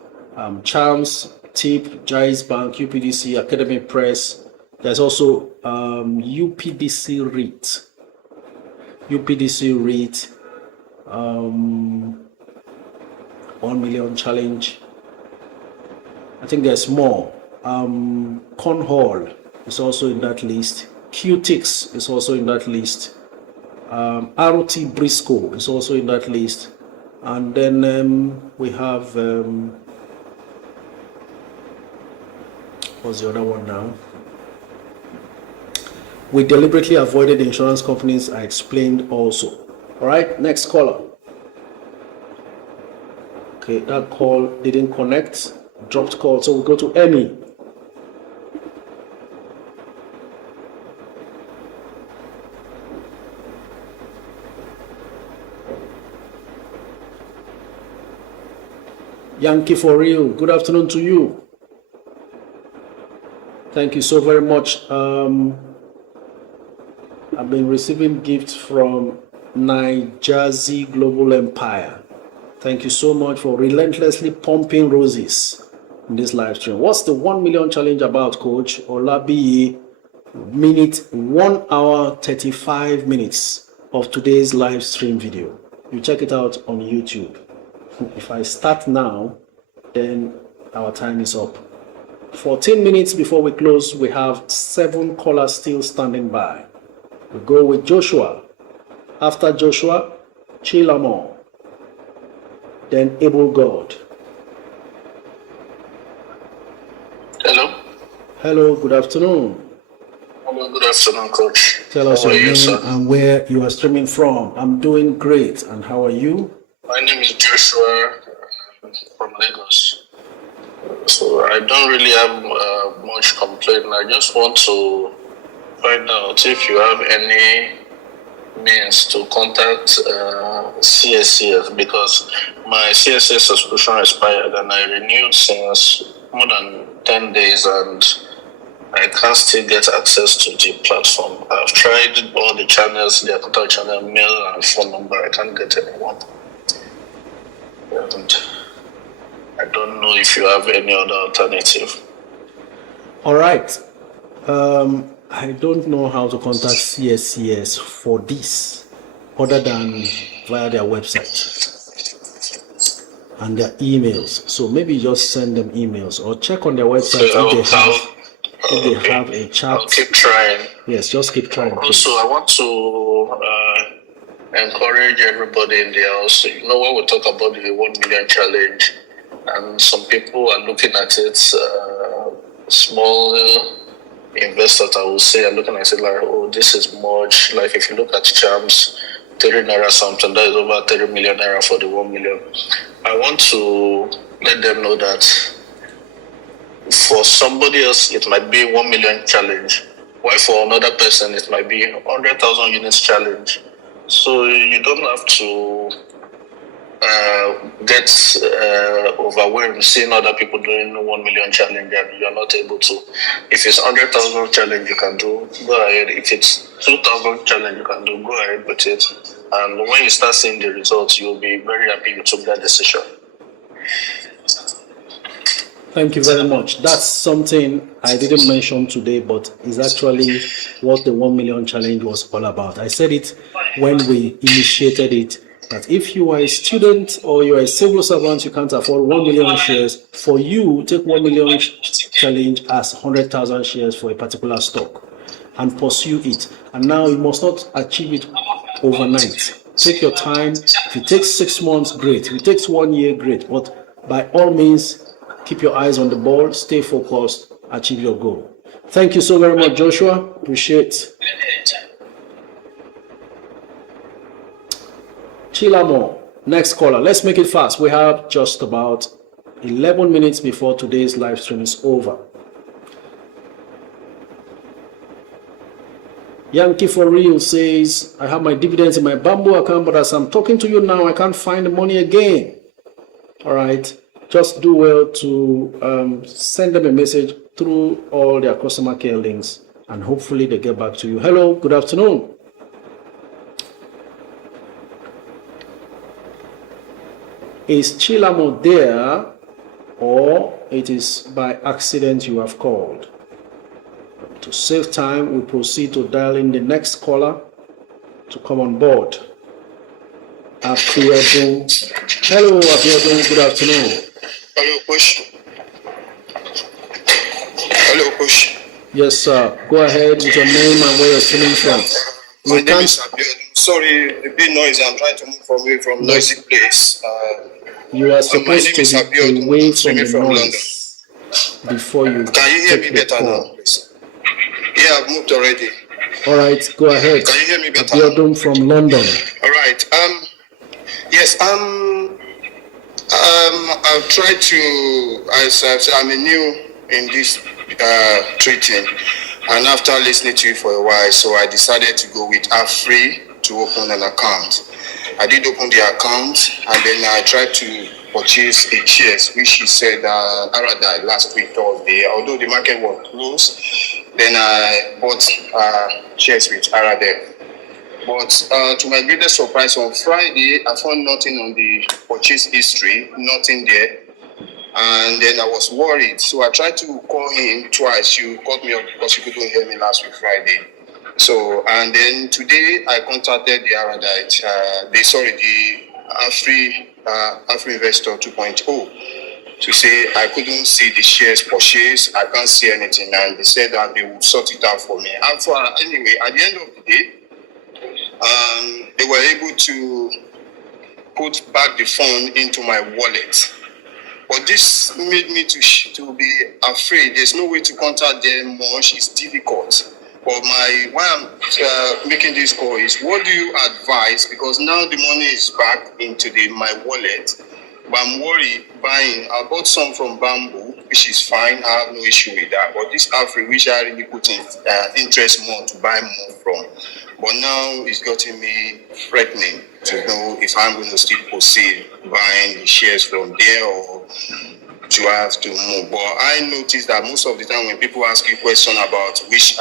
Charms, Tip, Jais Bank, UPDC, Academy Press. There's also UPDC REIT. UPDC REIT, 1 million challenge. I think there's more. Cornhall is also in that list. QTix is also in that list. ROT Briscoe is also in that list. And then we have, what's the other one now? We deliberately avoided insurance companies, I explained also. All right, next caller. Okay, that call didn't connect, dropped call. So we go to Emmy. Yankee for real, good afternoon to you. Thank you so very much. I've been receiving gifts from Nigerian Global Empire. Thank you so much for relentlessly pumping roses in this live stream. What's the 1 million challenge about, Coach? Olabi, 1 hour 35 minutes of today's live stream video. You check it out on YouTube. If I start now, then our time is up. 14 minutes before we close, we have 7 callers still standing by. We go with Joshua. After Joshua, Chilamon. Then Able God. Hello. Hello, good afternoon. Hello, good afternoon, Coach. Tell us How your are you, name sir? and where you are streaming from. I'm doing great. And how are you? My name is Joshua from Lagos. So I don't really have much complaint. I just want to find out if you have any means to contact CSCS, because my CSCS subscription expired and I renewed since more than 10 days and I can't still get access to the platform. I've tried all the channels, the contact channel, mail and phone number. I can't get anyone. And I don't know if you have any other alternative. All right. I don't know how to contact CSCS for this other than via their website and their emails. So maybe just send them emails or check on their website if they have a chat. I'll keep trying. Yes, just keep trying. Also, I want to encourage everybody in the house. You know, when we talk about the 1 million challenge, and some people are looking at it, small investors, I will say, are looking at it like, oh, this is much. Like if you look at Charms, 30 naira something, that is over 30 million naira for the 1 million. I want to let them know that for somebody else, it might be 1 million challenge, while for another person, it might be 100,000 units challenge. So you don't have to get overwhelmed seeing other people doing 1 million challenge and you're not able to. If it's 100,000 challenge you can do, go ahead. If it's 2,000 challenge you can do, go ahead with it. And when you start seeing the results, you'll be very happy you took that decision. Thank you very much. That's something I didn't mention today, but is actually what the 1 million challenge was all about. I said it when we initiated it that if you are a student or you are a civil servant, you can't afford 1 million shares. For you, take 1 million challenge as 100,000 shares for a particular stock and pursue it. And now you must not achieve it overnight. Take your time. If it takes 6 months, great. If it takes 1 year, great. But by all means, keep your eyes on the ball, stay focused, achieve your goal. Thank you so very much, Joshua. Appreciate. Chilamo, next caller. Let's make it fast. We have just about 11 minutes before today's live stream is over. Yankee for real says, I have my dividends in my Bamboo account, but as I'm talking to you now, I can't find the money again. All right. Just do well to send them a message through all their customer care links, and hopefully they get back to you. Hello, good afternoon. Is Chilamo there, or it is by accident you have called? To save time, we proceed to dial in the next caller to come on board. Abiodun. Hello, Abiodun. Good afternoon. Hello, Push. Hello, Push. Yes, sir. Go ahead with your name and where you're tuning from. My name is Abiodun. Sorry, a bit noisy. I'm trying to move away from noisy place. You are supposed to be away from the noise London. before you. Can you hear me take better the now, call. please? Yeah, I've moved already. All right, go ahead. Can you hear me better? Abiodun from London. All right. Yes. I've tried to. I'm new in this trading, and after listening to you for a while, so I decided to go with Afri to open an account. I did open the account, and then I tried to purchase a shares, which she said Aradel last week Thursday. Although the market was closed, then I bought shares with Aradel. But to my greatest surprise, on Friday, I found nothing on the purchase history, nothing there. And then I was worried. So I tried to call him twice. You called me up because you couldn't hear me last week, Friday. So, and then today I contacted the Aradel, the Afri Investor 2.0 to say I couldn't see the shares purchased. I can't see anything. And they said that they would sort it out for me. And anyway, at the end of the day, they were able to put back the fund into my wallet. But this made me to be afraid. There's no way to contact them much. It's difficult. But why I'm making this call is, what do you advise? Because now the money is back into my wallet. But I'm worried buying. I bought some from Bamboo, which is fine. I have no issue with that. But this Afri, which I really put in interest more to buy more from. But now it's gotten me threatening to know if I'm going to still proceed buying the shares from there, or do I have to move? But I noticed that most of the time when people ask you questions about which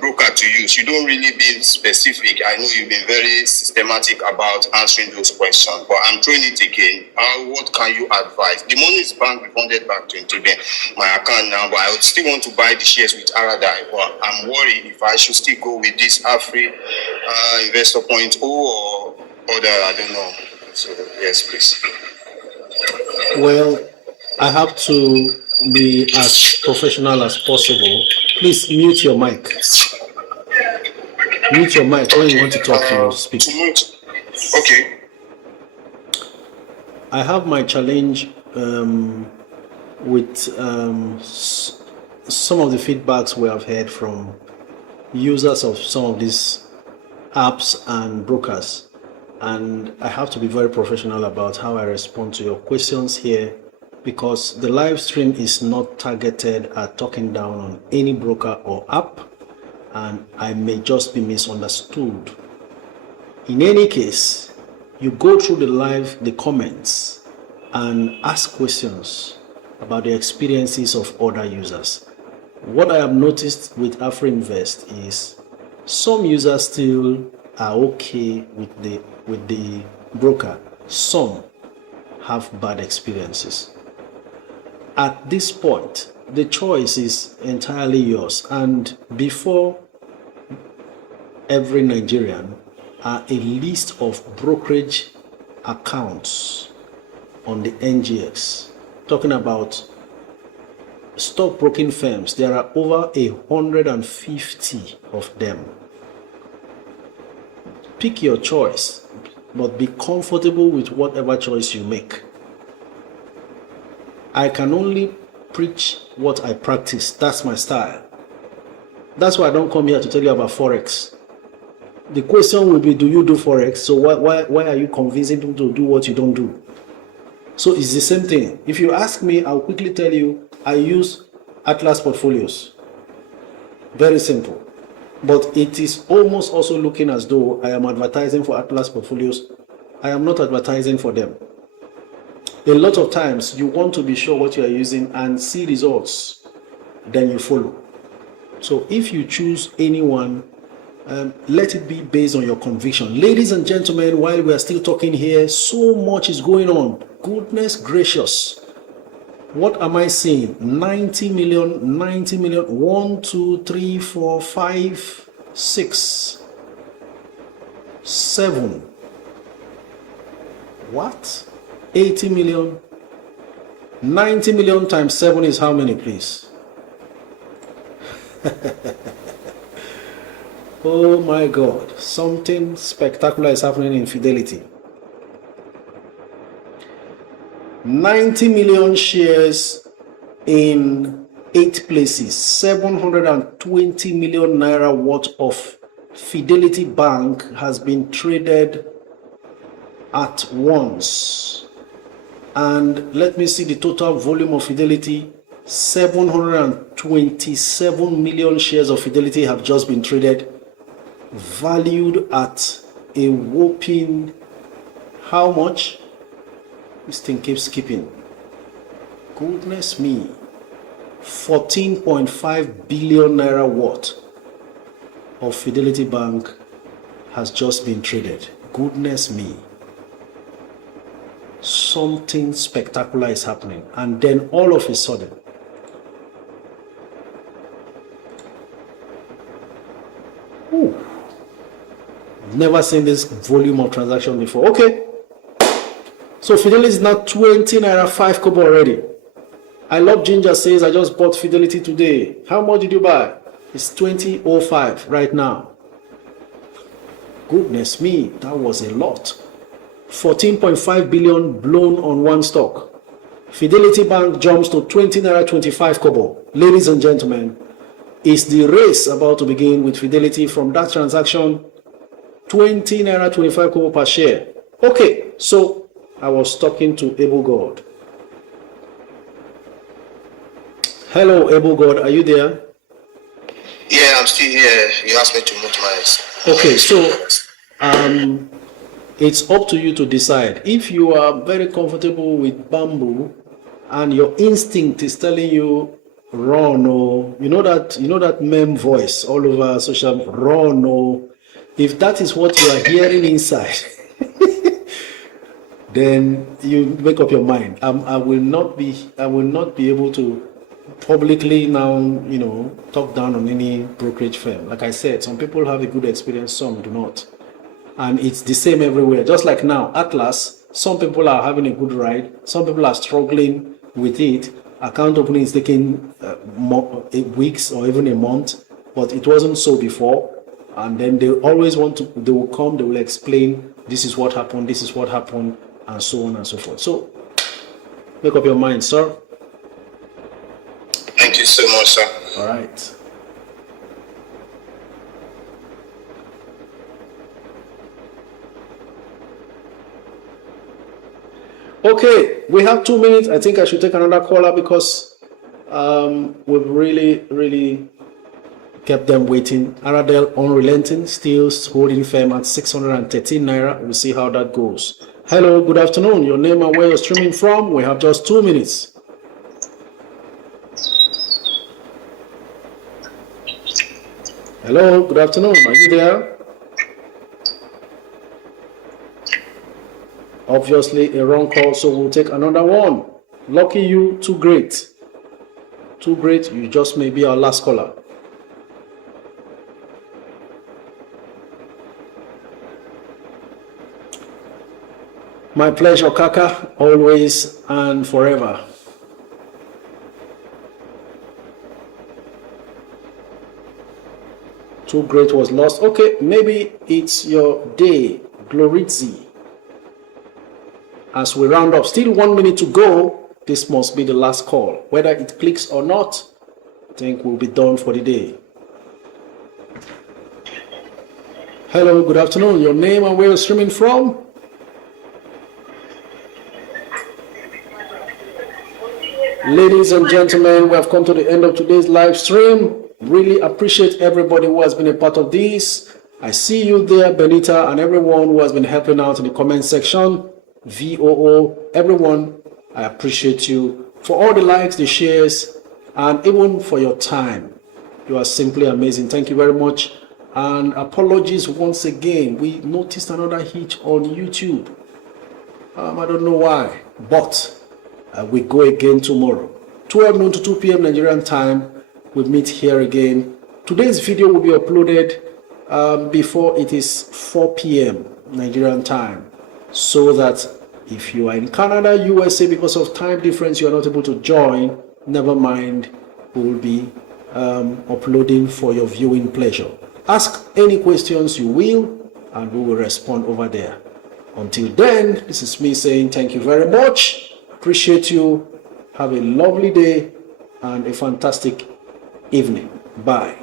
broker to use, you don't really be specific. I know you've been very systematic about answering those questions, but I'm throwing it again. What can you advise? The money is bank refunded back into my account now, but I would still want to buy the shares with Aradel. But I'm worried if I should still go with this Afri Investor 2.0 or other, I don't know. So yes, please. Well, I have to be as professional as possible. Please mute your mic. Mute your mic when you want to talk to speak. Okay. I have my challenge with some of the feedbacks we have heard from users of some of these apps and brokers. And I have to be very professional about how I respond to your questions here, because the live stream is not targeted at talking down on any broker or app, and I may just be misunderstood. In any case, you go through the comments and ask questions about the experiences of other users. What I have noticed with AfriInvest is some users still are okay with the broker. Some have bad experiences. At this point, the choice is entirely yours. And before every Nigerian, are a list of brokerage accounts on the NGX. Talking about stockbroking firms, there are over 150 of them. Pick your choice, but be comfortable with whatever choice you make. I can only preach what I practice. That's my style. That's why I don't come here to tell you about Forex. The question will be, do you do Forex? So why are you convincing people to do what you don't do? So it's the same thing. If you ask me, I'll quickly tell you, I use Atlas portfolios. Very simple. But it is almost also looking as though I am advertising for Atlas portfolios. I am not advertising for them. A lot of times you want to be sure what you are using and see results, then you follow. So if you choose anyone, let it be based on your conviction. Ladies and gentlemen, while we are still talking here, so much is going on. Goodness gracious. What am I seeing? 90 million, 90 million. 1, 2, 3, 4, 5, 6, 7. What? 80 million. 90 million times 7 is how many, please? Oh my God. Something spectacular is happening in Fidelity. 90 million shares in 8 places. 720 million naira worth of Fidelity Bank has been traded at once. And let me see the total volume of Fidelity. 727 million shares of Fidelity have just been traded, valued at a whopping, how much? This thing keeps skipping. Goodness me. 14.5 billion naira worth of Fidelity Bank has just been traded. Goodness me. Something spectacular is happening. And then all of a sudden, never seen this volume of transaction before. Okay. So Fidelity is now 20 naira 5 kobo already. I love Ginger says, I just bought Fidelity today. How much did you buy? It's 20.05 right now. Goodness me, that was a lot. 14.5 billion blown on one stock. Fidelity Bank jumps to 20 naira 25 kobo. Ladies and gentlemen, is the race about to begin with Fidelity from that transaction? 20 naira 25 kobo per share. Okay, so I was talking to Able God. Hello, Able God, are you there? Yeah, I'm still here. You asked me to mute my eyes. Okay, so it's up to you to decide. If you are very comfortable with bamboo and your instinct is telling you run, or you know that meme voice all over social, run, or if that is what you are hearing inside, then you make up your mind. I will not be able to publicly now, talk down on any brokerage firm. Like I said, some people have a good experience, some do not. And it's the same everywhere. Just like now, Atlas, some people are having a good ride, some people are struggling with it. Account opening is taking weeks or even a month, but it wasn't so before. And then they always they will come, they will explain, this is what happened, and so on and so forth. So, make up your mind, sir. Thank you so much, sir. All right. Okay, we have 2 minutes. I think I should take another caller because we've really kept them waiting. Aradel unrelenting, still holding firm at 613 naira. We'll see how that goes. Hello, good afternoon. Your name and where you're streaming from. We have just 2 minutes. Hello, good afternoon. Are you there? Obviously a wrong call, so we'll take another one. Lucky you, too great. Too great, you just may be our last caller. My pleasure, Kaka, always and forever. Too great was lost. Okay, maybe it's your day, Gloritzi. As we round up, still 1 minute to go. This must be the last call. Whether it clicks or not, I think we'll be done for the day. Hello, good afternoon. Your name and where you're streaming from? Ladies and gentlemen, we have come to the end of today's live stream. Really appreciate everybody who has been a part of this. I see you there, Benita, and everyone who has been helping out in the comment section. VOO, everyone, I appreciate you for all the likes, the shares, and even for your time. You are simply amazing. Thank you very much. And apologies once again. We noticed another hitch on YouTube. I don't know why, but we go again tomorrow. 12 noon to 2 p.m. Nigerian time. We meet here again. Today's video will be uploaded before it is 4 p.m. Nigerian time, so that if you are in Canada, USA, because of time difference, you are not able to join. Never mind, we will be uploading for your viewing pleasure. Ask any questions you will, and we will respond over there. Until then, this is me saying thank you very much. Appreciate you. Have a lovely day and a fantastic evening. Bye.